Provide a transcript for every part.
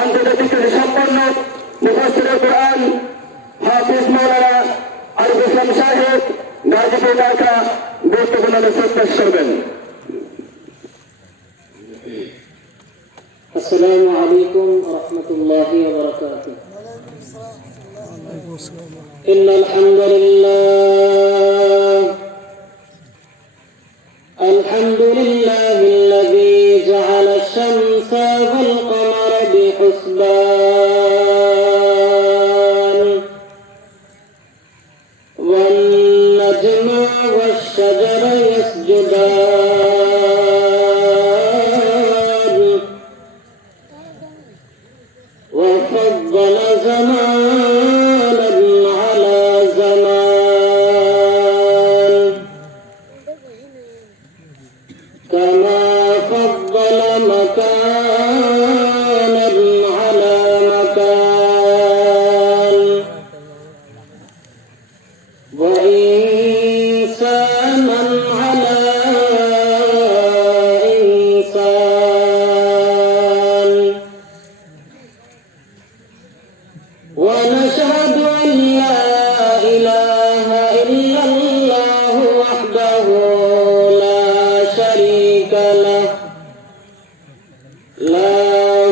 আন্তর্জাতিক সম্পন্ন মুফাসসির কুরআন হাফিজ মাওলানা আরিফুল ইসলাম সাহেব গাজীপুর ঢাকা গুরুত্বপূর্ণ নসিহত পেশ করবেন। আসসালামু আলাইকুম ওয়া রাহমাতুল্লাহি ওয়া বারাকাতুহু। ইন্নাল হামদুলিল্লাহ আলহামদুলিল্লাহিল্লাযী জা'আলা আশ-শামসা ওয়াল কামারা বিহুসবান ওয়ান নাজমা ওয়াশ-শাজারা ইয়াসজুদান وفضل زمانا على زمان كما فضل مكانا على مكان وإنسانا على إنسان ونشهد أن لا إله إلا الله وحده لا شريك له لا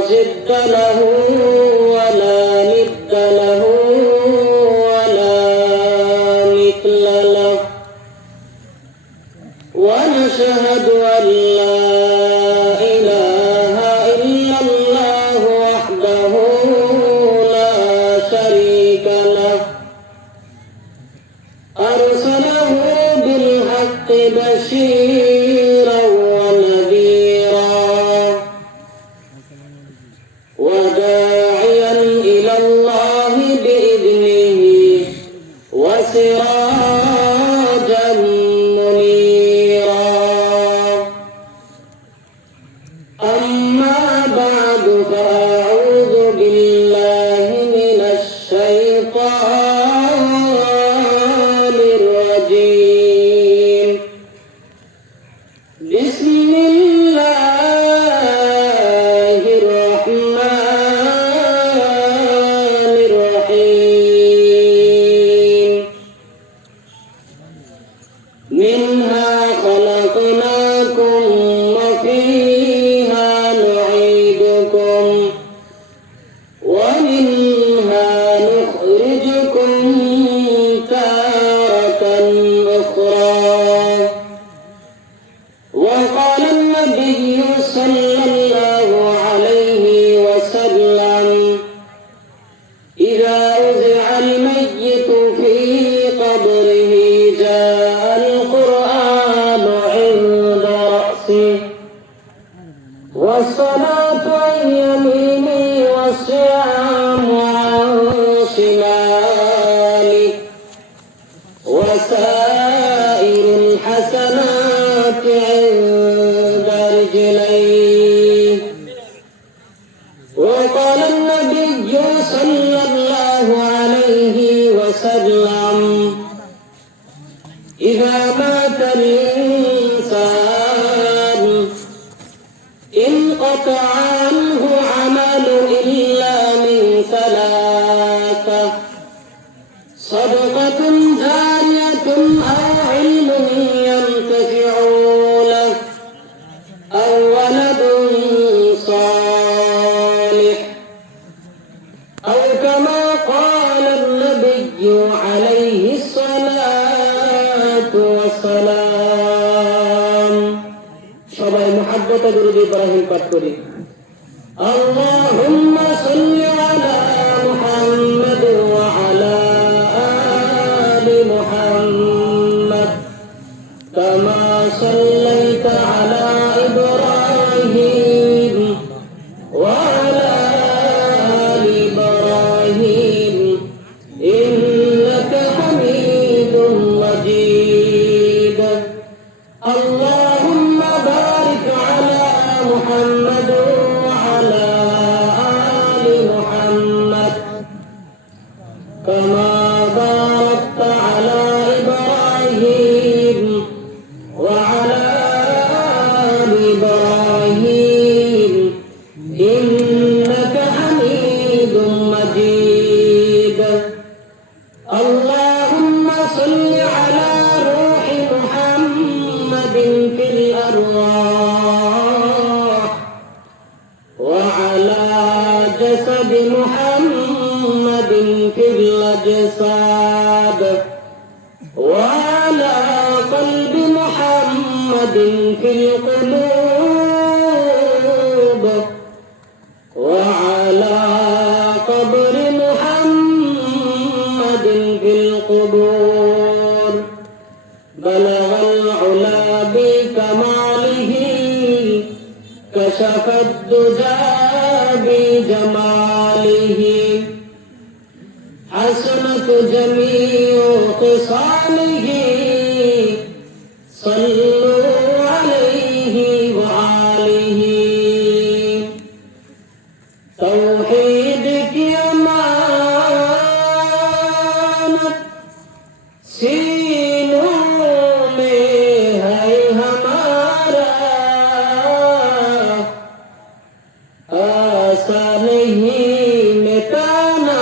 ضد له ولا ند له ولا مثل له ونشهد أن لا إله إلا الله وحده شريك له أرسله بالحق بشيرا ونذيرا وداعيا إلى الله بإذنه وسراجا منيرا أما بعد فأعوذ بالله من الشيطان الرجيم بسم الله الرحمن الرحيم منها خلقناكم وفيها نعيدكم ومنها نخرجكم تارة أخرى وقال النبي صلى الله عليه وسلم إذا وضع الميت في قبره جاء القرآن عند رأسه والصلاة عن يمينه والصيام عن شماله وسائر الحسنات عند رجليه وقال النبي صلى الله عليه وسلم إذا مات الإنسان انقطع عنه عمل إلا من ثلاثة صدقة جارية أو علم ينتفع له أو ولد صالح أو كما قال النبي عليه الصلاة والسلام সবাই মুহাব্বতে দুরূদ ইব্রাহিম পাঠ করি। আল্লাহুম্মা সাল্লি আলা মুহাম্মাদ ওয়া আলা আলি মুহাম্মাদ কামা সাল্লাইতা আলা ইব্রাহিম ওয়া আলা আলি ইব্রাহিম ইন্নাকা হামিদুম মাজিদ। اللهم بارك على محمد وعلى وعلى جسد محمد في الأجساد وعلى قلب محمد في القلوب وعلى قبر محمد في القبور بلغ العلا بكماله كشف الدجى بجماله حسنت جميع خصاله صلوا عليه وآله توحيد की अमानत सीनों में है हमारा आशा नहीं मिटाना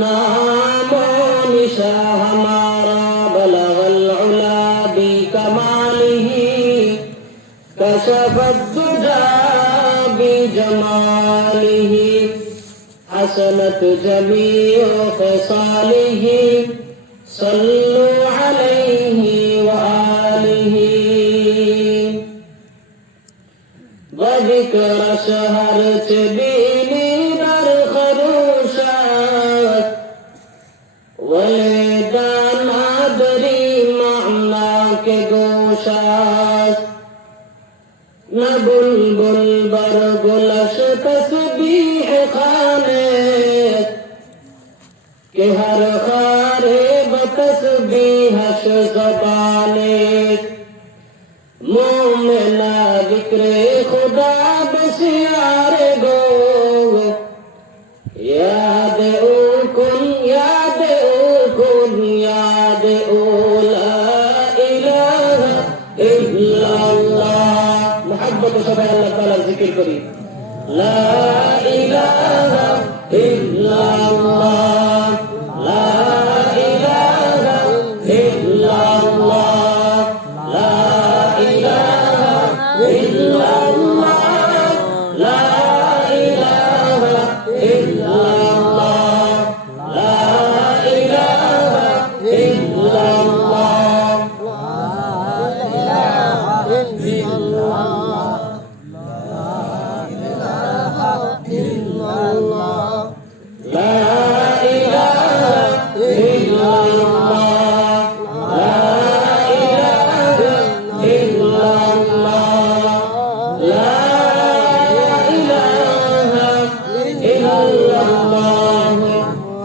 नामो निशा हमारा बलगल उला बिकमालिही कशफ الدجى بجماله حسنت جميع خصاله صلوا عليه وآله وذكر شهر تبيني در خروشات ولدان أدري معناك گوشات न बुलबुल बर गुलश तस्बीह खाने के हर खारे बतस्बीहश ज़बाने मोमिना जिक्रे खुदा बसियारे गो याद ओ कुन याद ओ कुन याद ओ ला इलाहा इल्लल्लाह मोहब्बत सबाई अल्लाह ताला जिक्र करी ला इलाहा इल्लल्लाह ला इलाहा इल्लल्लाह ला इलाहा इल्लल्लाह ला इलाहा इल्लल्लाह ला इलाहा इल्लल्लाह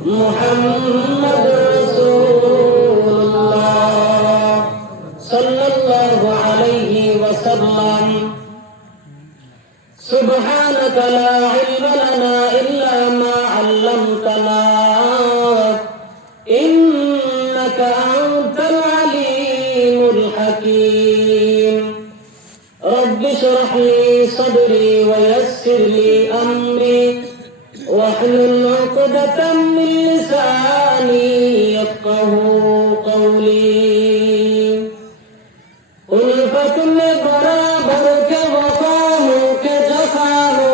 محمد رسول الله صلى الله عليه وسلم سبحانك لا علم لنا إلا ما علمتنا إنك أنت العليم الحكيم رب اشرح لي صدري ويسر لي أمري واحلل عقدة من لساني يفقه قولي उल्फत में बराबर के वफा हो के जफा हो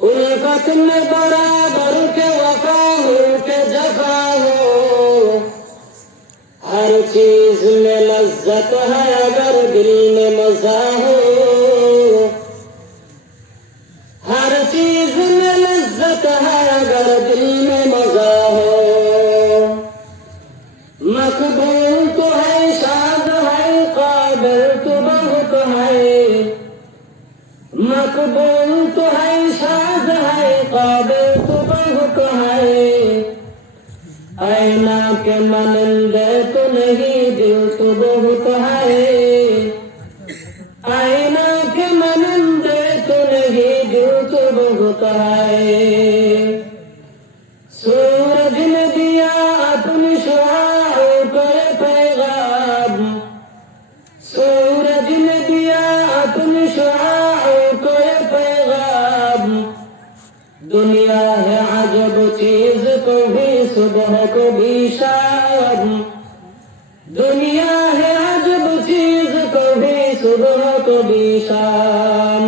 उल्फत में बराबर के वफा हो के जफा हो हर चीज में लज्जत है अगर दिल में मजा हो हर चीज में लज्जत है अगर दिल में मजा हो मकबूल तो है शाद है काबिल तो बहुत है मकबूल तो है शाद है काबिल तो बहुत है आईना के मनंदे तो नहीं दिल तो बहुत है आईना के मनंदे तो नहीं दिल तो बहुत है सूरज ने दिया अपनी शुआओं को पैगाम सूरज ने दिया अपनी शुआओं को पैगाम दुनिया है अजब चीज कभी सुबह कभी शाम दुनिया है अजब चीज कभी सुबह भी शाम।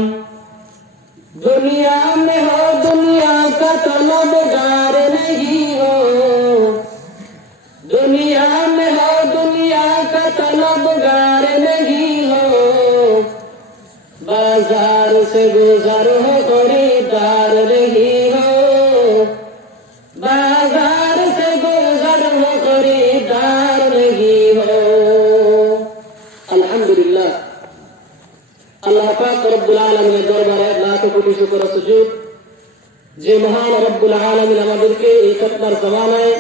दुनिया में हो दुनिया का तलबगार नहीं हो, दुनिया में हो दुनिया का तलबगार नहीं हो, बाजार से गुजर हो खरीदार नहीं हो, बाजार से गुजर हो खरीदार नहीं हो। अल्हम्दुलिल्लाह, अल्लाह पाक रब्बुल आलमीনের দরবারে লাখ কোটি শুকর ও সুজুদ, যে মহান রব্বুল আলামিন আমাদেরকে এই ফিতনার জামানায়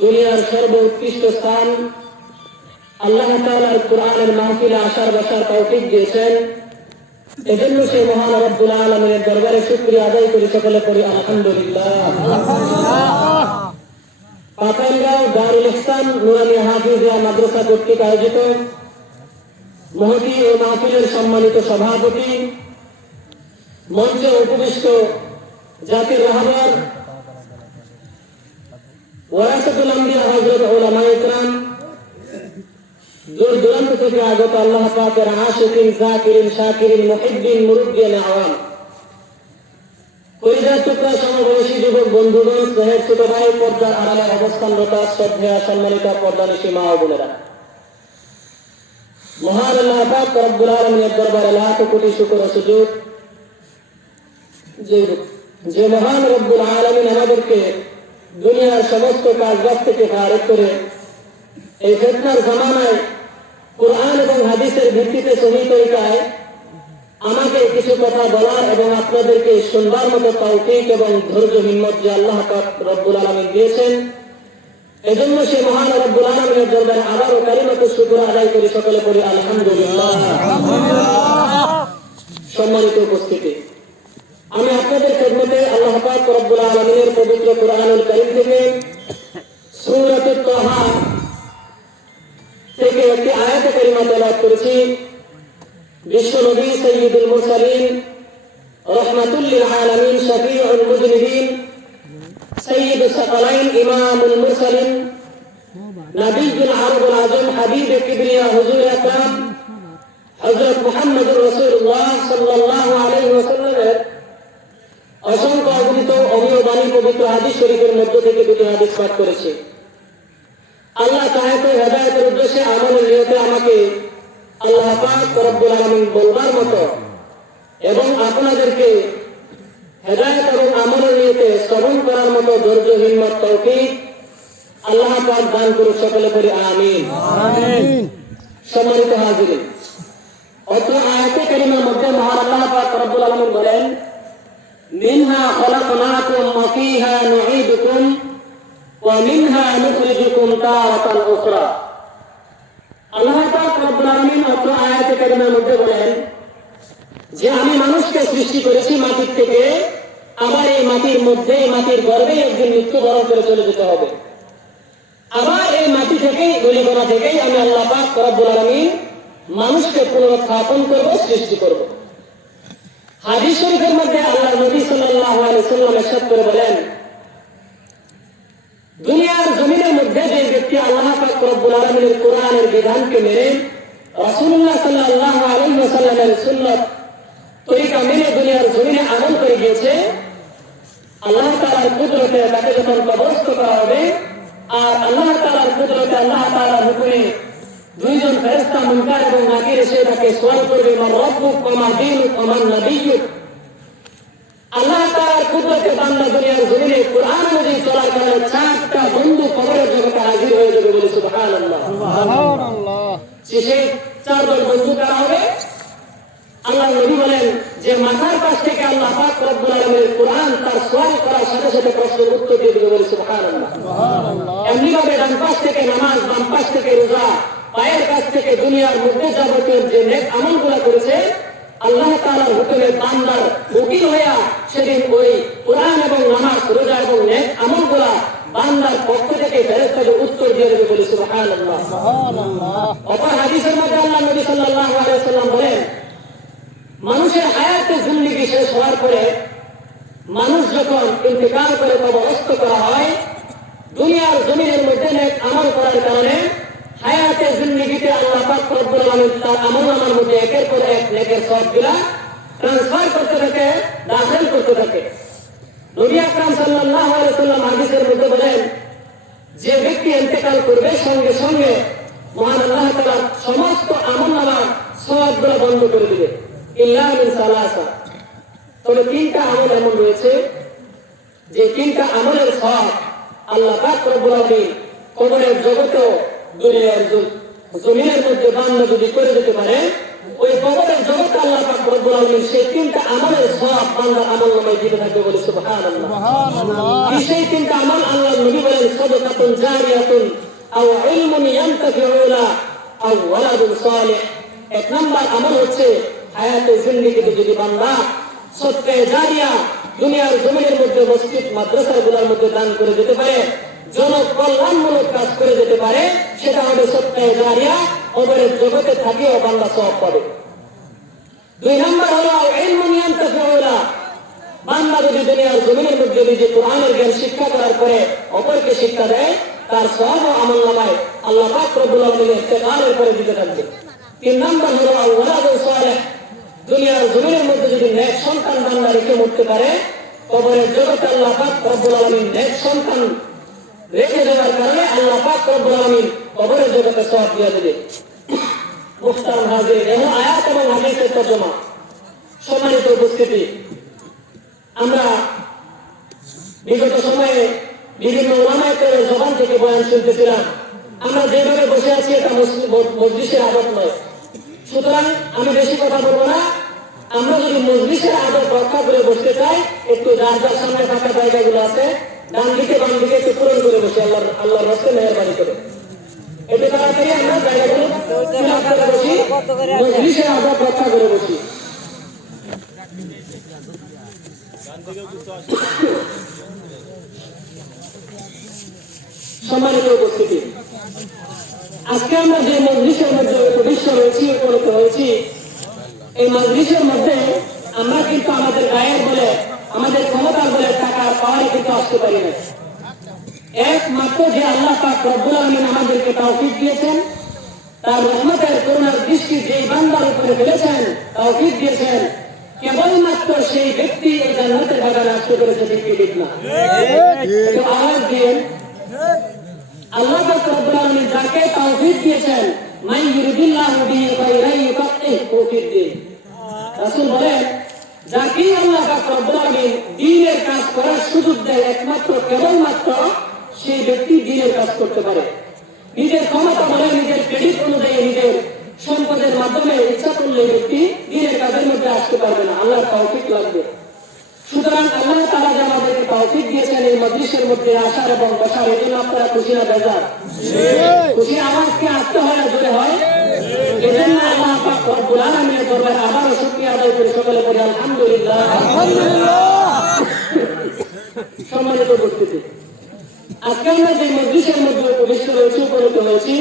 দুনিয়ার সর্বোৎকৃষ্ট স্থান আল্লাহ তাআলার কোরআনের মাহফিলে আসার বসার তৌফিক দিয়েছেন। এজন্য সেই মহান রব্বুল আলামিনের দরবারে শুকরিয়া আদায় করি, সকলে পড়ি আলহামদুলিল্লাহ। পাতালগাঁও দারুল ইহসান নুরানিয়া হাফিজিয়া মাদ্রাসা কর্তৃক আয়োজিত মহতী ও মাহফিলের সম্মানিত সভাপতি, মঞ্চে উপবিষ্ট জাতির রাহবার ওয়ারাসাতুল আম্বিয়া হযরত উলামায়ে ইকরাম, দূর দূরান্ত থেকে আগত আল্লাহ পাকের আশিকিন, যাকিরিন, শাকিরিন, মুহিব্বিন, মুরব্বিয়ান আওয়াম, কলিজার টুকরা সমবয়সী যুবক বন্ধুগণ, স্নেহের ছোট ভাই, পর্দার আড়ালে অবস্থানরত শ্রদ্ধেয় সম্মানিত পর্দানিশী মা ও বোনেরা, মহান আল্লাহ পাক রব্বুল আলামিনের দরবারে লাখ কোটি শুকর ও সুজুদ, যে মহান রব্বুল আলামিন আমাদেরকে দুনিয়ার সমস্ত কাজবাজ থেকে ফারেক করে এই ফিতনার জামানায় কোরআন এবং হাদিসের ভিত্তিতে সহি তরিকায় আমাকে কিছু কথা বলার এবং আপনাদেরকে শুনবার মতো তৌফিক এবং ধৈর্য হিম্মত যে আল্লাহ পাক রব্বুল আলামিন দিয়েছেন, এজন্য সেই মহান রব্বুল আলামিনের দরবারে আবারও কালিমাতুশ শুকর আদায় করি, সকলে পড়ি আলহামদুলিল্লাহ। সম্মানিত উপস্থিতি, আমি আপনাদের খেদমতে আল্লাহ পাক রব্বুল আলামিনের পবিত্র কোরআনুল কারীম থেকে সূরাতুত তাহা থেকে একটি আয়াত কারিমা তেলাওয়াত করেছি। বিশ্ব নবী সাইয়্যিদুল মুরসালিন, রাহমাতুল লিল আলামিন, শফিউল মুযনিবিন, সাইয়্যিদুস সাকালাইন, ইমামুল মুরসালিন, নবিয়ুল আরবুল আযম, হাবিবে কিবরিয়া, হুজুর আকরাম হযরত মুহাম্মদুর রাসূলুল্লাহ সাল্লাল্লাহু আলাইহি ওয়াসাল্লামের অসংখ্য অগণিত অমীয় বাণী পবিত্র হাদিস শরীফের মধ্য থেকে দুটি হাদিস পাঠ করেছে। আল্লাহ তাআলা হেদায়েতের উদ্দেশ্যে আমলের নিয়তে আমাকে আল্লাহ পাক রব্বুল আলামিন বলবার মতো এবং আপনাদেরকে হেদায়েত এবং আমলের নিয়তে শ্রবণ করার মতো ধৈর্য হিম্মত তৌফিক আল্লাহ পাক দান করুন, সকলে পড়ি আমিন। সম্মানিত হাজিরিন, অত্র আয়াতে কারিমার মধ্যে মহান আল্লাহ পাক রব্বুল আলামিন বলেন, মিনহা খলাকনাকুম ওয়া ফীহা নুঈদুকুম ওয়া মিনহা নুখরিজুকুম তারাতান উখরা। আল্লাহ পাক রব্বুল আলামিন অত্র আয়াতে কারিমার মধ্যে বলেন যে আমি মানুষকে সৃষ্টি করেছি মাটির থেকে, আবার এই মাটির মধ্যে, মাটির গর্ভে একদিন মৃত্যুবরণ করে চলে যেতে হবে, আবার এই মাটি থেকেই, গলিগোনা থেকেই আমি আল্লাহ পাক রব্বুল আলামিন মানুষকে পুনরুত্থাপন করব, সৃষ্টি করব। হাদিস শরীফের মধ্যে আল্লাহ নবী সাল্লাল্লাহু আলাইহি ওয়াসাল্লাম ইরশাদ করে বলেন, দুনিয়ার জমিনের মধ্যে যে ব্যক্তি আল্লাহ পাক রব্বুল আলামিনের কোরআনের বিধানকে মেনে রাসূলুল্লাহ সাল্লাল্লাহু আলাইহি ওয়াসাল্লামের সুন্নাত তরিকা মেনে দুনিয়ার জমিনে আমল করে গিয়েছে, আল্লাহ তাআলার কুদরতে তাকে যখন কবরস্থ করা হবে, আর আল্লাহ তাআলার কুদরতে, আল্লাহ তাআলার হুকুমে দুইজন ফেরেশতা মুনকার এবং নাকির এসে তাকে সওয়াল করবে, মান রাব্বুক ওয়া মা দীনুক ওয়া মান নাবিয়্যুক। আল্লাহ তাআলার কুদরতে বান্দা দুনিয়ার জমিনে কোরআন অনুযায়ী চলার কারণে চারটা বন্ধু কবরের জগতে হাজির হয়ে যাবে, বলে সুবহানাল্লাহ। সুবহানাল্লাহ। সেই চারজন বন্ধু কারা হবে? আল্লাহ নবী বলেন যে মাথার পাশ থেকে আল্লাহ পাক রব্বুল আলামিনের কোরআন তার সওয়াল করার সাথে সাথে প্রশ্নের উত্তর দিয়ে দিবে, বলে সুবহানাল্লাহ। সুবহানাল্লাহ। এমনি ভাবে ডান পাশ থেকে নামাজ, বাম পাশ থেকে রোজা, পায়ের কাছ থেকে দুনিয়ার মধ্যে যাবতীয় যে নেক আমলগুলো করেছে, আল্লাহ তাআলার হুকুমে বান্দার উকিল হইয়া সেদিন ওই কোরআন এবং নামাজ, রোজা এবং নেক আমলগুলো বান্দার পক্ষ থেকে ফেরেশতাদের উত্তর দিয়ে দেবে, বলে সুবহানাল্লাহ। সুবহানাল্লাহ। অপর হাদিসের মধ্যে আল্লাহ নবী সাল্লাল্লাহু আলাইহি ওয়াসাল্লাম বলেন, মানুষের হায়াতে জিন্দেগি শেষ হওয়ার পরে মানুষ যখন ইন্তেকাল করে কবরস্থ করা হয়, দুনিয়ার জমিনের মধ্যে নেক আমল করার কারণে হায়াতে জিন্দেগিতে আল্লাহ পাক রব্বুল আলামিন তার আমলনামার মধ্যে একের পর এক নেকের সওয়াবগুলা ট্রান্সফার করতে থাকে, দাখিল করতে থাকে। নবী আকরাম সাল্লাল্লাহু আলাইহি ওয়াসাল্লাম হাদিসের মধ্যে বলেন, যে ব্যক্তি ইন্তেকাল করবে সঙ্গে সঙ্গে মহান আল্লাহ তাআলা সমস্ত আমলনামার সওয়াবগুলো বন্ধ করে দিবে, ইল্লা মিন সালাসা। তবে তিনটা আমল এমন রয়েছে যে তিনটা আমলের সওয়াব আল্লাহ পাক রব্বুল আলামিন কবরের জগতেও দুনিয়ার জমিনের মধ্যে বান্দা যদি করে দিতে পারে, ওই কবরের জগতে আল্লাহ পাক রব্বুল আলামিন সেই তিনটা আমলের সওয়াব বান্দার আমলনামায় দিতে থাকবে। বলে সুবহানাল্লাহ। সেই তিনটা আমল আল্লাহর নবী বলেন, সাদাকাতুন জারিয়াতুন আও ইলমুন ইয়ানতাফিউনা আও ওয়ালাদুন সালিহ। এক নাম্বার আমল হচ্ছে হায়াতে জিন্দেগিতে যদি বান্দা সদকা জারিয়া দুনিয়ার জমিনের মধ্যে মসজিদ মাদ্রাসাগুলোর মধ্যে দান করে দিতে পারে, জনকল্যাণমূলক কাজ করে যেতে পারে, সেটা হবে সদকা জারিয়া, কবরের জগতে থাকিও বান্দা সওয়াব পাবে। দুই নাম্বার হলো ইলমুন ইয়ানতাফিউনা, বান্দা যদি দুনিয়ার জমিনের মধ্যে নিজে কোরআনের জ্ঞান শিক্ষা করার পরে অপরকে শিক্ষা দেয়, তার সওয়াব ও আমলনামায় আল্লাহ পাক রব্বুল আলামিন ইস্তেগফারের করে দিতে থাকবে। তিন নাম্বার হলো ওয়ালাদুন সালিহ, দুনিয়ার জমিনের মধ্যে যদি নেক সন্তান বান্দা রেখে মরতে পারে, কবরের জগতে আল্লাহ পাক রব্বুল আলামিন নেক সন্তান রেখে দেওয়ার কারণে আল্লাহ পাক রব্বুল আলামিন কবরের জগতে সওয়াব দিয়ে দেবে। মুহতারাম হাজিরিন, এই আয়াত এবং হাদিসের তরজমা। সম্মানিত উপস্থিতি, আমরা বিগত সময়ে বিভিন্ন উলামায়ে জবান থেকে বয়ান শুনতেছিলাম। আমরা যেভাবে বসে আছি এটা মজলিসের আদব নয়, সুতরাং আমি বেশি কথা বলবো না। আমরা যদি মজলিসের আদব রক্ষা করে বসতে চাই, একটু যার যার সামনে ফাঁকা জায়গাগুলো আছে ডান দিকে বাম দিকে একটু পূরণ করে বসি, আল্লাহর রাস্তায় মেহেরবানি করে একটু তাড়াতাড়ি আমরা জায়গাগুলো বসি, মজলিসের আদব রক্ষা করে বসি। সম্মানিত উপস্থিতি, আজকে আমরা যে মজলিসের মধ্যে প্রতিষ্ঠিত হয়েছি, উপনীত হয়েছি, এই মজলিসের মধ্যে আমরা কিন্তু আমাদের গায়ের বলে, আমাদের ক্ষমতার বলে টাকা পাওয়ারে কিন্তু আসতে পারি না। একমাত্র যে আল্লাহ পাক রব্বুল আলামিন আমাদেরকে তৌফিক দিয়েছেন, তার রহমতের করুণার দৃষ্টি যেই বান্দার উপরে ফেলেছেন, তৌফিক দিয়েছেন, কেবলমাত্র সেই ব্যক্তি এই জান্নাতের বাগানে আসতে পেরেছে। ঠিক না? আওয়াজ দিয়ে আল্লাহ পাক রব্বুল আলামিন যাকে তৌফিক দিয়েছেন, মান ইউরিদিল্লাহু বিহি খায়রান ইউফাক্কিহু ফিদ্দীন। রাসূল বলেন, যাকে আল্লাহ পাক রব্বুল আলামিন দ্বীনের কাজ করার সুযোগ দেয়, একমাত্র কেবলমাত্র সেই ব্যক্তি দ্বীনের কাজ করতে পারে। নিজের ক্ষমতা বলে, নিজের ক্রেডিট অনুযায়ী, নিজের সম্পদের মাধ্যমে ইচ্ছা করলে ব্যক্তি দ্বীনের কাজের মধ্যে আসতে পারবে না, আল্লাহর তৌফিক লাগবে। সুতরাং আল্লাহ তাআলা যে আমাদেরকে তৌফিক দিয়েছেন এই মজলিসের মধ্যে আসার এবং বসার, এই জন্য আপনারা খুশি না বেজার? খুশি আওয়াজ কি আসতে হয় না জোরে হয়? এই জন্য আল্লাহ পাক রব্বুল আলামিনের দরবারে আবারও শুকরিয়া আদায় করে সকলে বলি আলহামদুলিল্লাহ। সম্মানিত উপস্থিতি, আজকে আমরা যে মজলিসের মধ্যে উপবিষ্ট হয়েছি, উপনীত হয়েছি,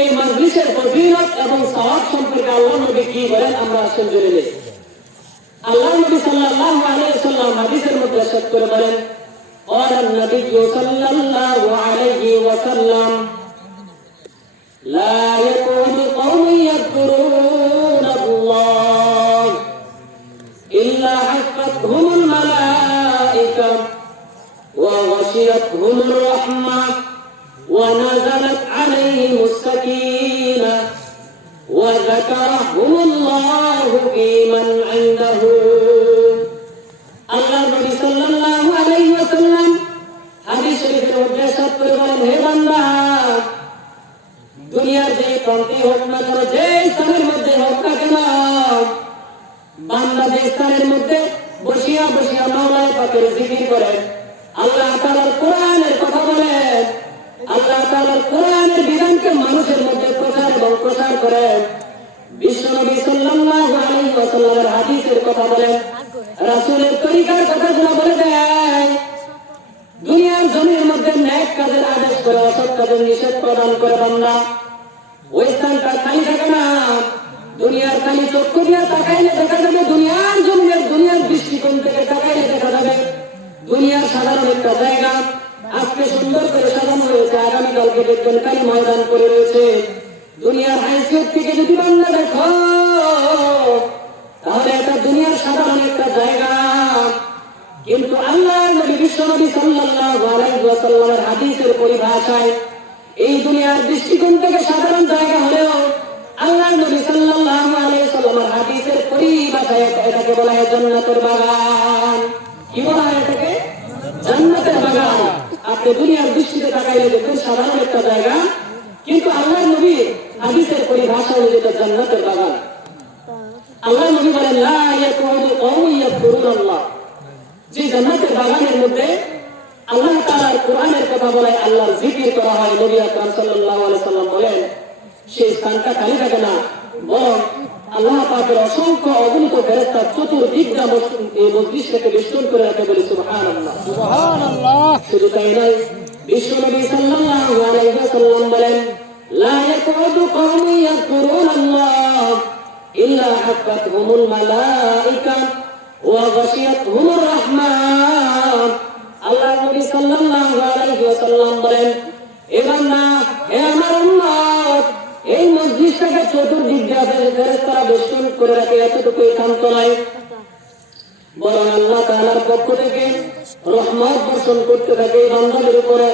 এই মজলিসের ফজিলত এবং সওয়াব সম্পর্কে আল্লাহ নবী কি বলেন আমরা আসলে জেনে নেই। আল্লাহ নবী সাল্লাল্লাহু আলাইহি ওয়াসাল্লাম হাদিসের মধ্যে ইরশাদ করে বলেন, قال النبي صلى الله عليه وسلم لا يكون قوم يذكرون الله إلا حفتهم الملائكة وغشيتهم الرحمة ونزلت عليهم السكينة وذكرهم الله في من عنده। আল্লাহ নবী সাল্লাল্লাহু আলাইহি ওয়াসাল্লাম হাদিস শরীফের মধ্যে ইরশাদ করে বলেন, হে বান্দা, দুনিয়ার যে প্রান্তে হোক না কেন, যে স্থানের মধ্যে হোক না কেন, বান্দা যে স্থানের মধ্যে বসিয়া বসিয়া মাওলানা পাকের জিকির করে, আল্লাহ তাআলার কোরআনের কথা বলে, আল্লাহ তাআলার কোরআনের বিধানকে মানুষের মধ্যে প্রচার এবং প্রসার করে, বিশ্বনবী সাল্লাল্লাহু আলাইহি ওয়াসাল্লামের হাদিসের কথা বলে, রাসূলের তরিকার কথাগুলো বলে দেয়, দুনিয়ার জমির মধ্যে ন্যায় কাজের আদেশ করে, অসৎ কাজের নিষেধ প্রদান করে, বান্দা ওই স্থানটা খালি থাকে না। দুনিয়ার খালি চক্ষু দিয়ে তাকাইলে দেখা যাবে, দুনিয়ার জমিনের, দুনিয়ার দৃষ্টিকোণ থেকে তাকাইলে দেখা যাবে দুনিয়ার সাধারণ একটা জায়গা আজকে সুন্দর করে সাজানো হয়েছে, আগামীকাল পরলোকে দেখবেন খালি ময়দান করে রয়েছে। দুনিয়ার হাইসিয়ত থেকে যদি বান্দা দেখো তাহলে এটা দুনিয়ার সাধারণ একটা জায়গা, কিন্তু আল্লাহর নবী বিশ্বনবী সাল্লাল্লাহু আলাইহি ওয়াসাল্লামের হাদিসের পরিভাষায় এই দুনিয়ার দৃষ্টিকোণ থেকে সাধারণ জায়গা হলেও আল্লাহর নবী সাল্লাল্লাহু আলাইহি ওয়াসাল্লামের হাদিসের পরিভাষায় এটাকে বলা হয় জান্নাতের বাগান। কি বলা হয় এটাকে? জান্নাতের বাগান। আপনি দুনিয়ার দৃষ্টিতে তাকাইলে দেখবেন সাধারণ একটা জায়গা, কিন্তু আল্লাহর নবী হাদিসের পরিভাষা হলো যেটা জান্নাতের বাগান। আল্লাহর নবী বলেন লা ইয়াকুদু কওমুন ইয়াযকুরুনাল্লাহ, যে জান্নাতের বাগানের মধ্যে আল্লাহ তাআলার কোরআনের কথা বলে, আল্লাহর জিকির করা হয়, নবী আকরাম সাল্লাল্লাহু আলাইহি সাল্লাম বলেন সেই স্থানটা খালি থাকে না, বরং আল্লাহ পাকের অসংখ্য অগণিত ফেরেশতা চতুর্দিকটা এই মজলিসটাকে বেষ্টন করে রাখে, বলি সুবহানাল্লাহ সুবহানাল্লাহ। শুধু তাই নয়, বিশ্বনবী সাল্লাল্লাহু আলাইহি ওয়াসাল্লাম বলেন লা ইয়াকুদু কওমুন ইয়াযকুরুনাল্লাহ ইল্লা হাফাতহুমুল মালায়েকা ওয়া গাশিয়াতহুমুর রাহমান। আল্লাহর নবী সাল্লাল্লাহু আলাইহি ওয়াসাল্লাম বলেন, হে বান্দা, হে আমার উম্মত, এই মজলিসটাকে চতুর্দিক দিয়ে ফেরেশতারা বেষ্টন করে রাখে, এতটুকুই ক্ষান্ত নয়, বরং আল্লাহ তাআলার পক্ষ থেকে রহমত বর্ষণ করতে থাকে এই বান্দাদের উপরে।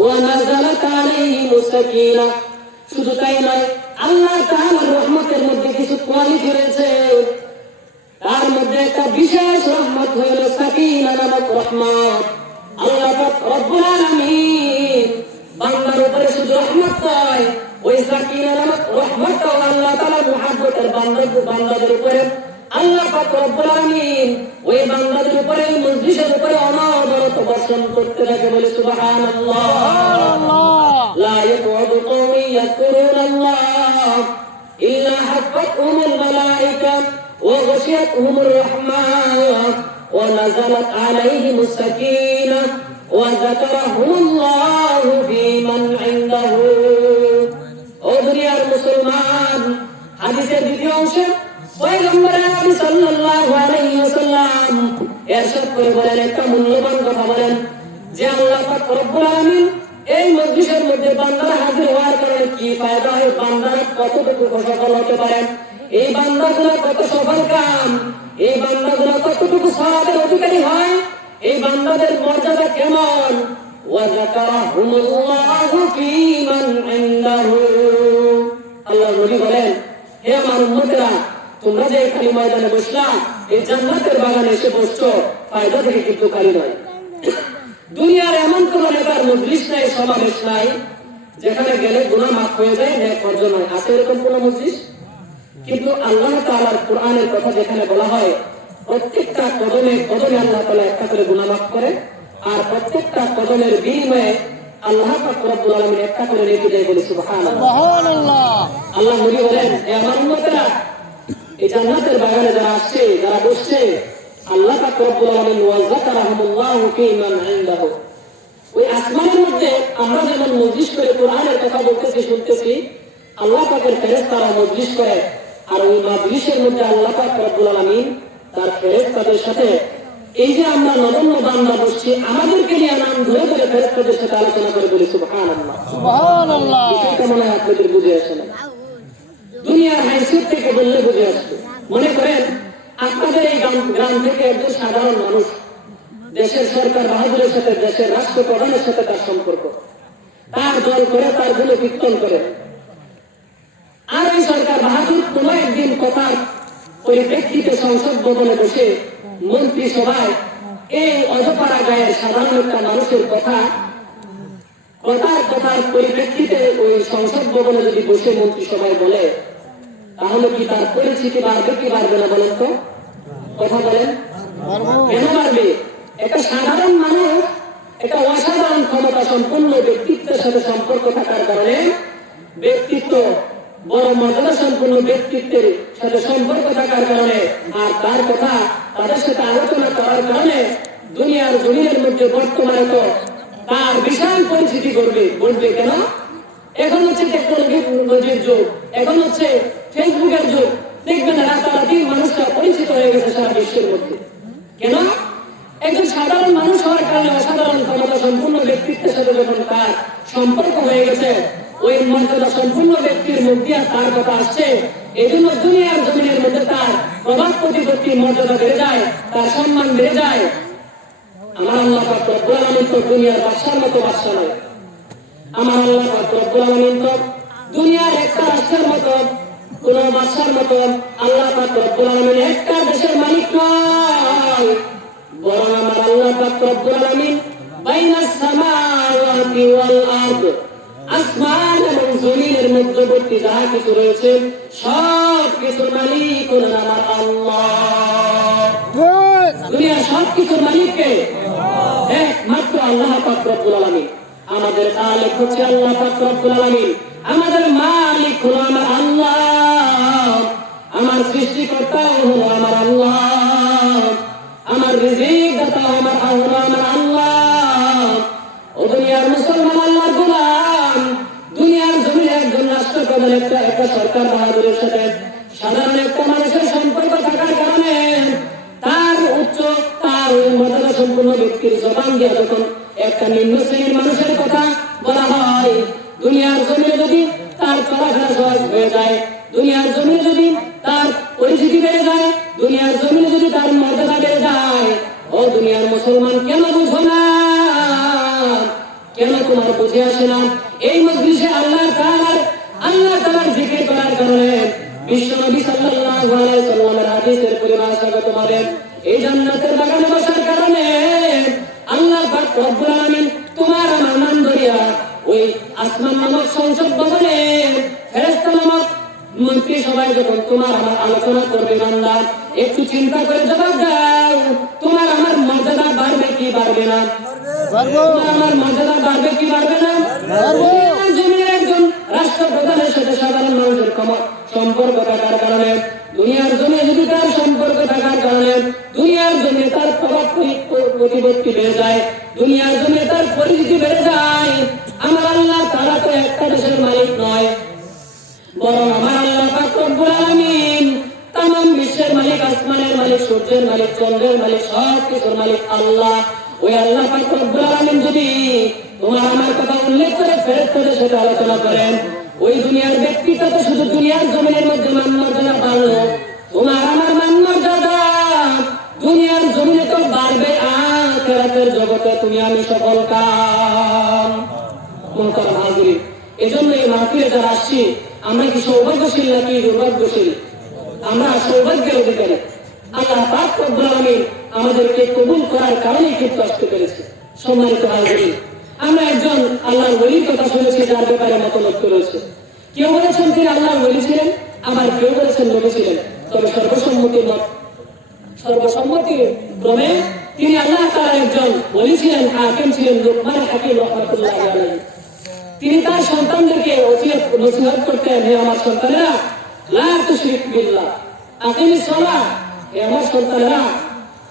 ওয়া নাযালাত আলাইহিমুস সাকিনা, শুধু তাই নয়, আল্লাহ তাআলার রহমতের মধ্যে কিছু কোয়ালিটি রয়েছে, তার মধ্যে একটা বিশেষ রহমত হইল সাকিনা নামক রহমত। আল্লাহ পাক রব্বুল আলামিন বান্দার উপরে শুধু রহমত নয়, ওই সাকিনা নামক রহমতটাও আল্লাহ তাআলার মুহাব্বতের বান্দাদের উপরে আল্লাহ পাক রব্বুল আলামিন ওই বান্দাদের উপরে, এই মজলিসের উপরে অনবরত বর্ষণ করতে থাকে, বলে সুবহানাল্লাহ সুবহানাল্লাহ। লা ইয়াকুদু কওমুন ইয়াযকুরুনাল্লাহ ইল্লা হাফাতহুমুল মালায়েকা ওয়া গাশিয়াতহুমুর রাহমান ওয়া নাযালাত আলাইহিমুস সাকিনা ওয়া যাকারাহুমুল্লাহু ফী মান ইনদাহু। ও দুনিয়ার মুসলমান, হাদিসের দ্বিতীয় অংশে পয়গম্বর নবী সাল্লাল্লাহু আলাইহি ওয়াসাল্লাম ইরশাদ করে বলেন, একটা মূল্যবান কথা বলেন যে আল্লাহ পাক রব্বুল আলামিন এই মজলিসের মধ্যে বান্দারা হাজির হওয়ার কারণে কি ফায়দা হয়, বান্দারা কতটুকু সফল হতে পারেন, এই বান্দাগুলো কত সফল কাম, এই বান্দাগুলো কতটুকু সওয়াবের অধিকারী হয়, এই বান্দাদের মর্যাদা কেমন। ওয়া যাকারাহুমুল্লাহু ফী মান ইনদাহু। আল্লাহ নবী বলেন, হে আমার উম্মতেরা, তোমরা যে খালি ময়দানে বসলা, এই জান্নাতের বাগানে এসে বসছো, ফায়দা থেকে কিন্তু খালি নয়। দুনিয়ার এমন কোন নেতার মজলিস নাই, সমাবেশ নাই যেখানে গেলে গুনাহ মাফ হয়ে যায়, নেক অর্জন হয়, আছে এরকম কোন মজলিস? কিন্তু আল্লাহ তাআলার কোরআনের কথা যেখানে বলা হয়, প্রত্যেকটা কদমে কদমে আল্লাহ তাআলা একটা করে গুনাহ মাফ করে, আর প্রত্যেকটা কদমের বিনিময়ে আল্লাহ পাক রব্বুল আলামিন একটা করে নেকি দেয়, বলি সুবহানাল্লাহ সুবহানাল্লাহ। আল্লাহ নবী বলেন, হে আমার উম্মতেরা, এই জান্নাতের বাগানে যারা আসছে, যারা বসছে, আল্লাহ পাক রব্বুল আলামিন ওয়া যাকারাহুমুল্লাহু ফী মান ইনদাহু। ওই আসমানের মধ্যে আমরা যেমন মজলিস করে কোরআনের কথা বলতেছি, শুনতেছি, আল্লাহ পাকের ফেরেশতারা মজলিস করে, আর ওই মজলিসের মধ্যে আল্লাহ পাক রব্বুল আলামিন তার ফেরেশতাদের সাথে, এই যে আমরা নগণ্য বান্দা বসছি, আমাদেরকে নিয়ে নাম ধরে ধরে ফেরেশতাদের সাথে আলোচনা করে, বলি সুবহানাল্লাহ সুবহানাল্লাহ। এটা মনে হয় আপনাদের বুঝে আসে না, দুনিয়ার হাইসিয়ত থেকে বললে বুঝে আসবে। মনে করেন আপনাদের এই গ্রাম থেকে একজন সাধারণ মানুষ, দেশের সরকার বাহাদুরের সাথে, দেশের রাষ্ট্রপ্রধানের সাথে তার সম্পর্ক, তার দল করে, তার গুলো কীর্তন করে, আর এই সরকার বাহাদুর কোন একদিন কথার পরিপ্রেক্ষিতে সংসদ ভবনে বসে মন্ত্রিসভায় এই অজপাড়া গায়ের সাধারণ একটা মানুষের কথার পরিপ্রেক্ষিতে ওই সংসদ ভবনে যদি বসে মন্ত্রিসভায় বলে, তাহলে কি তার পরিচিতি বাড়বে কি বাড়বে না বলেন তো? কথা বলেন, কেন বাড়বে? একটা সাধারণ মানুষ একটা অসাধারণ ক্ষমতা সম্পন্ন ব্যক্তিত্বের সাথে সম্পর্ক থাকার কারণে, ব্যক্তিত্ব বড় মর্যাদা সম্পন্ন ব্যক্তিত্বের সাথে সম্পর্ক থাকার কারণে, আর তার কথা তাদের সাথে আলোচনা করার কারণে দুনিয়ার জমিনের মধ্যে বর্তমানে তো তার বিশাল পরিচিতি বলবে কেন? এখন হচ্ছে টেকনোলজির যুগ, এখন হচ্ছে ফেসবুকের যুগ, দেখবেন রাতারাতি মানুষরা পরিচিত হয়ে গেছে সারা বিশ্বের মধ্যে। কেন? একজন সাধারণ মানুষ হওয়ার কারণে অসাধারণ ক্ষমতা সম্পূর্ণ ব্যক্তিত্বের সাথে যখন তার সম্পর্ক হয়ে গেছে, ওই মর্যাদা সম্পূর্ণ ব্যক্তির মুখ দিয়ে তার কথা আসছে, এই জন্য দুনিয়ার জমিনের মধ্যে তার প্রভাব প্রতিপত্তি মর্যাদা বেড়ে যায়, তার সম্মান বেড়ে যায়। আমার আল্লাহ পাক রব্বুল আলামিন তো দুনিয়ার বাদশার মতো বাদশা নয়। আমার আল্লাহ পাক রব্বুল আলামিন তো দুনিয়ার একটা রাষ্ট্রের মতো কোন বাদশার মতো আল্লাহ পাক রব্বুল আলামিন একটা দেশের মালিক নয়, বরং আমার আল্লাহ পাক রব্বুল আলামিন বাইনাস সামাওয়াতি ওয়াল আরদ, আসমান এবং জমিনের মধ্যবর্তী যা কিছু রয়েছে সব কিছুর মালিক হলেন আমার আল্লাহ। দুনিয়ার সব কিছুর মালিক কে? একমাত্র আল্লাহ পাক রব্বুল আলামিন। আমাদের খালিক হচ্ছে আল্লাহ পাক রব্বুল আলামিন, আমাদের মালিক হলো আমার আল্লাহ, আমার সৃষ্টিকর্তা হলো আমার আল্লাহ, আমার রিজিক দাতা আমার আল্লাহ। ও দুনিয়ার মুসলমান আল্লাহর গোলাম, দুনিয়ার জমিনে একজন রাষ্ট্রপ্রধান একটা সরকার বাহাদুরের সাথে সাধারণ একটা মানুষের সম্পর্ক থাকার কারণে তার মর্যাদা সম্পূর্ণ ব্যক্তির জবান দিয়ে যখন একটা নিম্ন শ্রেণীর মানুষের কথা বলা হয়, দুনিয়ার জমিনে যদি তার চলাফেরা সহজ হয়ে যায়, দুনিয়ার জমিনে যদি তার পরিচিতি বেড়ে যায়, দুনিয়ার জমিনে যদি তার মর্যাদা বেড়ে যায়, ও দুনিয়ার মুসলমান কেন বুঝো না? কেন তোমার বুঝে আসে না? এই মজলিসে আল্লাহ তাআলার জিকির করার কারণে বিশ্বনবী সাল্লাল্লাহু আলাইহি সাল্লামের হাদিসের পরিভাষাকে তোমাদের এই জান্নাতের বাগানে বসার কারণে আল্লাহ পাক রব্বুল আলামিন তোমার আমার নাম ধরিয়া ওই আসমান নামক সংসদ ভবনে ফেরেশতা নামক মন্ত্রী সবাই যখন তোমার আমার আলোচনা করবে, বান্দা একটু চিন্তা করে জবাব দাও, তোমার আমার মর্যাদা বাড়বে কি বাড়বে না? আমার মর্যাদা বাড়বে কি বাড়বে না? জমিনের একজন রাষ্ট্রপ্রধানের সাথে সাধারণ মানুষের সম্পর্ক থাকার কারণে, দুনিয়ার জমি যদি তার সম্পর্ক থাকার কারণে দুনিয়ার জমি তার প্রভাব প্রতিপত্তি বেড়ে যায়, দুনিয়ার জমি তার পরিচিতি বেড়ে যায়, আমার আল্লাহ তারা তো একটা দেশের মালিক নয়, বরং আমার আল্লাহ পাক রব্বুল আলামিন তামাম বিশ্বের মালিক, আসমানের মালিক, সূর্যের মালিক, চন্দ্রের মালিক, সব কিছুর মালিক আল্লাহ। ওই আল্লাহ পাক রব্বুল আলামিন যদি তোমার আমার কথা উল্লেখ করে ফেরেশতাদের সাথে আলোচনা করেন, ওই দুনিয়ার ব্যক্তিটা তো শুধু দুনিয়ার জমিনের মধ্যে মান মর্যাদা বাড়লো, তোমার আমার মান মর্যাদা দুনিয়ার জমিনে তো বাড়বে, আখিরাতের জগতে তুমি আমি সফল কাম। মুহতারাম হাজিরিন, এজন্য এই মাহফিলে যারা আসছি, আমরা কি সৌভাগ্যশীল নাকি দুর্ভাগ্যশীল? আমরা সৌভাগ্যের অধিকারী। আল্লাহ পাক রব্বুল আলামিন আমাদেরকে কবুল করার কারণে কিন্তু আসতে পেরেছে। সম্মানিত হাজিরিন, আমরা একজন আল্লাহর ওলির কথা শুনেছি যার ব্যাপারে মতলক্ষ রয়েছে। কেউ বলেছেন তিনি আল্লাহর ওলি ছিলেন, আবার কেউ বলেছেন নবী ছিলেন, তবে সর্বসম্মতি ক্রমে তিনি আল্লাহ তাআলার একজন ওলি ছিলেন, হাকিম ছিলেন, লুকমান হাকিম রাহমাতুল্লাহি আলাইহি। তিনি তার সন্তানদেরকে নসিহত করতেন, হে আমার সন্তানেরা, লা তুশরিক বিল্লাহ, আকিমিস সালাহ, হে আমার সন্তানেরা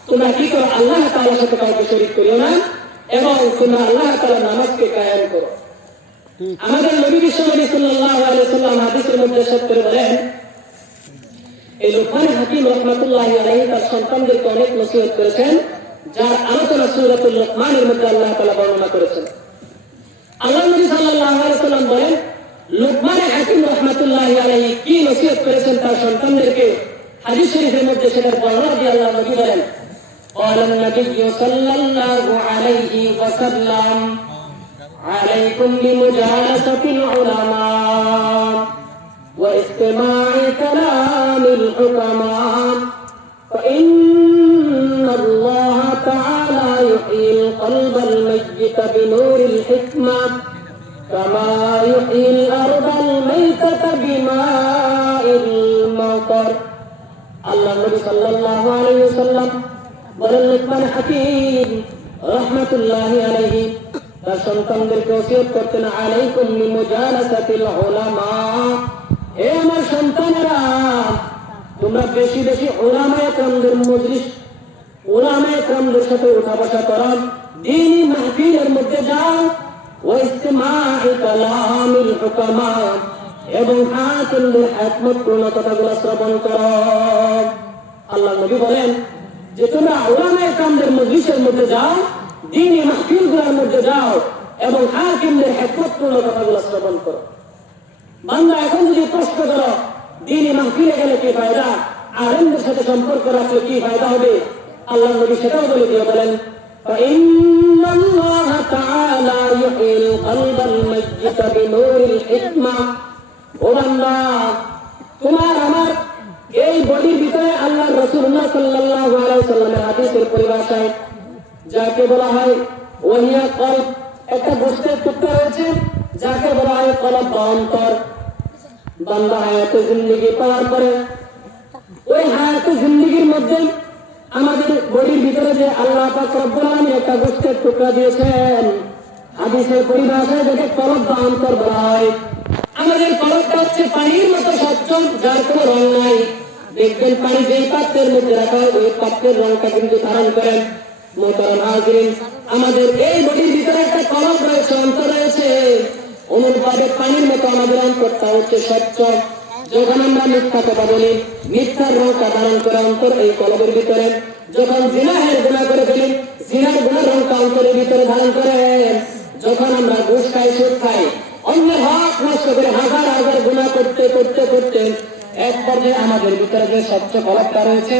তোমরা কি করো? আল্লাহ তাআলার সাথে কাউকে শরীক করিও না এবং তোমরা আল্লাহ তাআলার নামাজকে কায়েম করো। আমাদের নবী বিশ্বনবী সাল্লাল্লাহু আলাইহি সাল্লাম হাদিসের মধ্যে ইরশাদ করে বলেন, এই লুকমান হাকিম রাহমাতুল্লাহি আলাইহি তার সন্তানদেরকে অনেক নসিহত করেছেন, যার আলোচনা সূরাতুল লুকমানের মধ্যে আল্লাহ তাআলা বর্ণনা করেছেন। আল্লাহ নবী সাল্লাল্লাহু আলাইহি সাল্লাম বলেন, লুকমান হাকিম রাহমাতুল্লাহি আলাইহি কি নসিহত করেছেন তার সন্তানদেরকে, হাদিস শরীফের মধ্যে সেটার বর্ণনা দিয়ে আল্লাহ নবী বলেন, قال النبي صلى الله عليه وسلم عليكم بمجالسة العلماء واستماع كلام الحكماء فإن الله تعالى يحيي القلب الميت بنور الحكمة كما يحيي الأرض الميتة بماء المطر. الله النبي صلى الله عليه وسلم বলেন, লুকমান হাকিম রাহমাতুল্লাহি আলাইহি তার সন্তানদেরকে ওসিয়ত করতেন, আলাইকুম বিমুজালাসাতিল উলামা, হে আমার সন্তানেরা তোমরা বেশি বেশি উলামায়ে কেরামদের মজলিস, উলামায়ে কেরামদের সাথে উঠা বসা করো, দ্বীনি মাহফিলের মধ্যে যাও, ওয়া ইসতিমা'i কালামিল হুকামা, এবং হাকিমদের হিকমতপূর্ণ কথাগুলো শ্রবণ করো। আল্লাহ নবী বলেন, যে তোমরা উলামায়ে কেরামদের মজলিসের মধ্যে যাও, দ্বীনি মাহফিলগুলোর মধ্যে যাও এবং হাকিমদের হিকমতপূর্ণ কথাগুলো শ্রবণ করো। বান্দা এখন যদি প্রশ্ন করো দ্বীনি মাহফিলে গেলে কি ফায়দা, আলেমদের সাথে সম্পর্ক রাখলে কি ফায়দা হবে, আল্লাহ নবী সেটাও বলে দিয়ে বলেন فإن الله تعالى يحيي القلب الميت بنور الحكمة। ও বান্দা, তোমার আমার এই বডির ভিতরে আল্লাহ রাসূলুল্লাহ সাল্লাল্লাহু আলাইহি ওয়াসাল্লামের হাদিসের পরিভাষায় যাকে বলা হয় ওহিয়া কলব, একটা গোশতের টুকরা রয়েছে যাকে বলা হয় কলব বা অন্তর। বান্দা হায়াতে জিন্দেগি পাওয়ার পরে ওই হায়াতে জিন্দেগির মধ্যে আমাদের বডির ভিতরে যে আল্লাহ পাক রব্বুল আলামিন একটা গোশতের টুকরা দিয়েছেন, হাদিসের পরিভাষায় যাকে কলব বা অন্তর বলা হয়। আমাদের কলবটা হচ্ছে পানির মতো স্বচ্ছ, যার কোনো রং নাই। দেখবেন পানি যেই পাত্রের মধ্যে রাখা হয় ওই পাত্রের রংটা কিন্তু ধারণ করেন। মোহতারাম হাজিরিন, আমাদের এই বডির ভিতরে একটা কলব রয়েছে, অন্তর রয়েছে। অনুরূপভাবে পানির মতো আমাদের অন্তরটা হচ্ছে স্বচ্ছ। যখন আমরা মিথ্যা কথা বলি, মিথ্যার রংটা ধারণ করে অন্তর এই কলবের ভিতরে। যখন জিনাহের গুনাহ করে ফেলি, জিনার গুনার রংটা অন্তরের ভিতরে ধারণ করে। যখন আমরা ঘুষ খাই, সুদ খাই, অন্যের হক নষ্ট করে হাজার হাজার গুনাহ করতে করতে করতে এক পর্যায়ে আমাদের ভিতরে যে স্বচ্ছ কলবটা রয়েছে,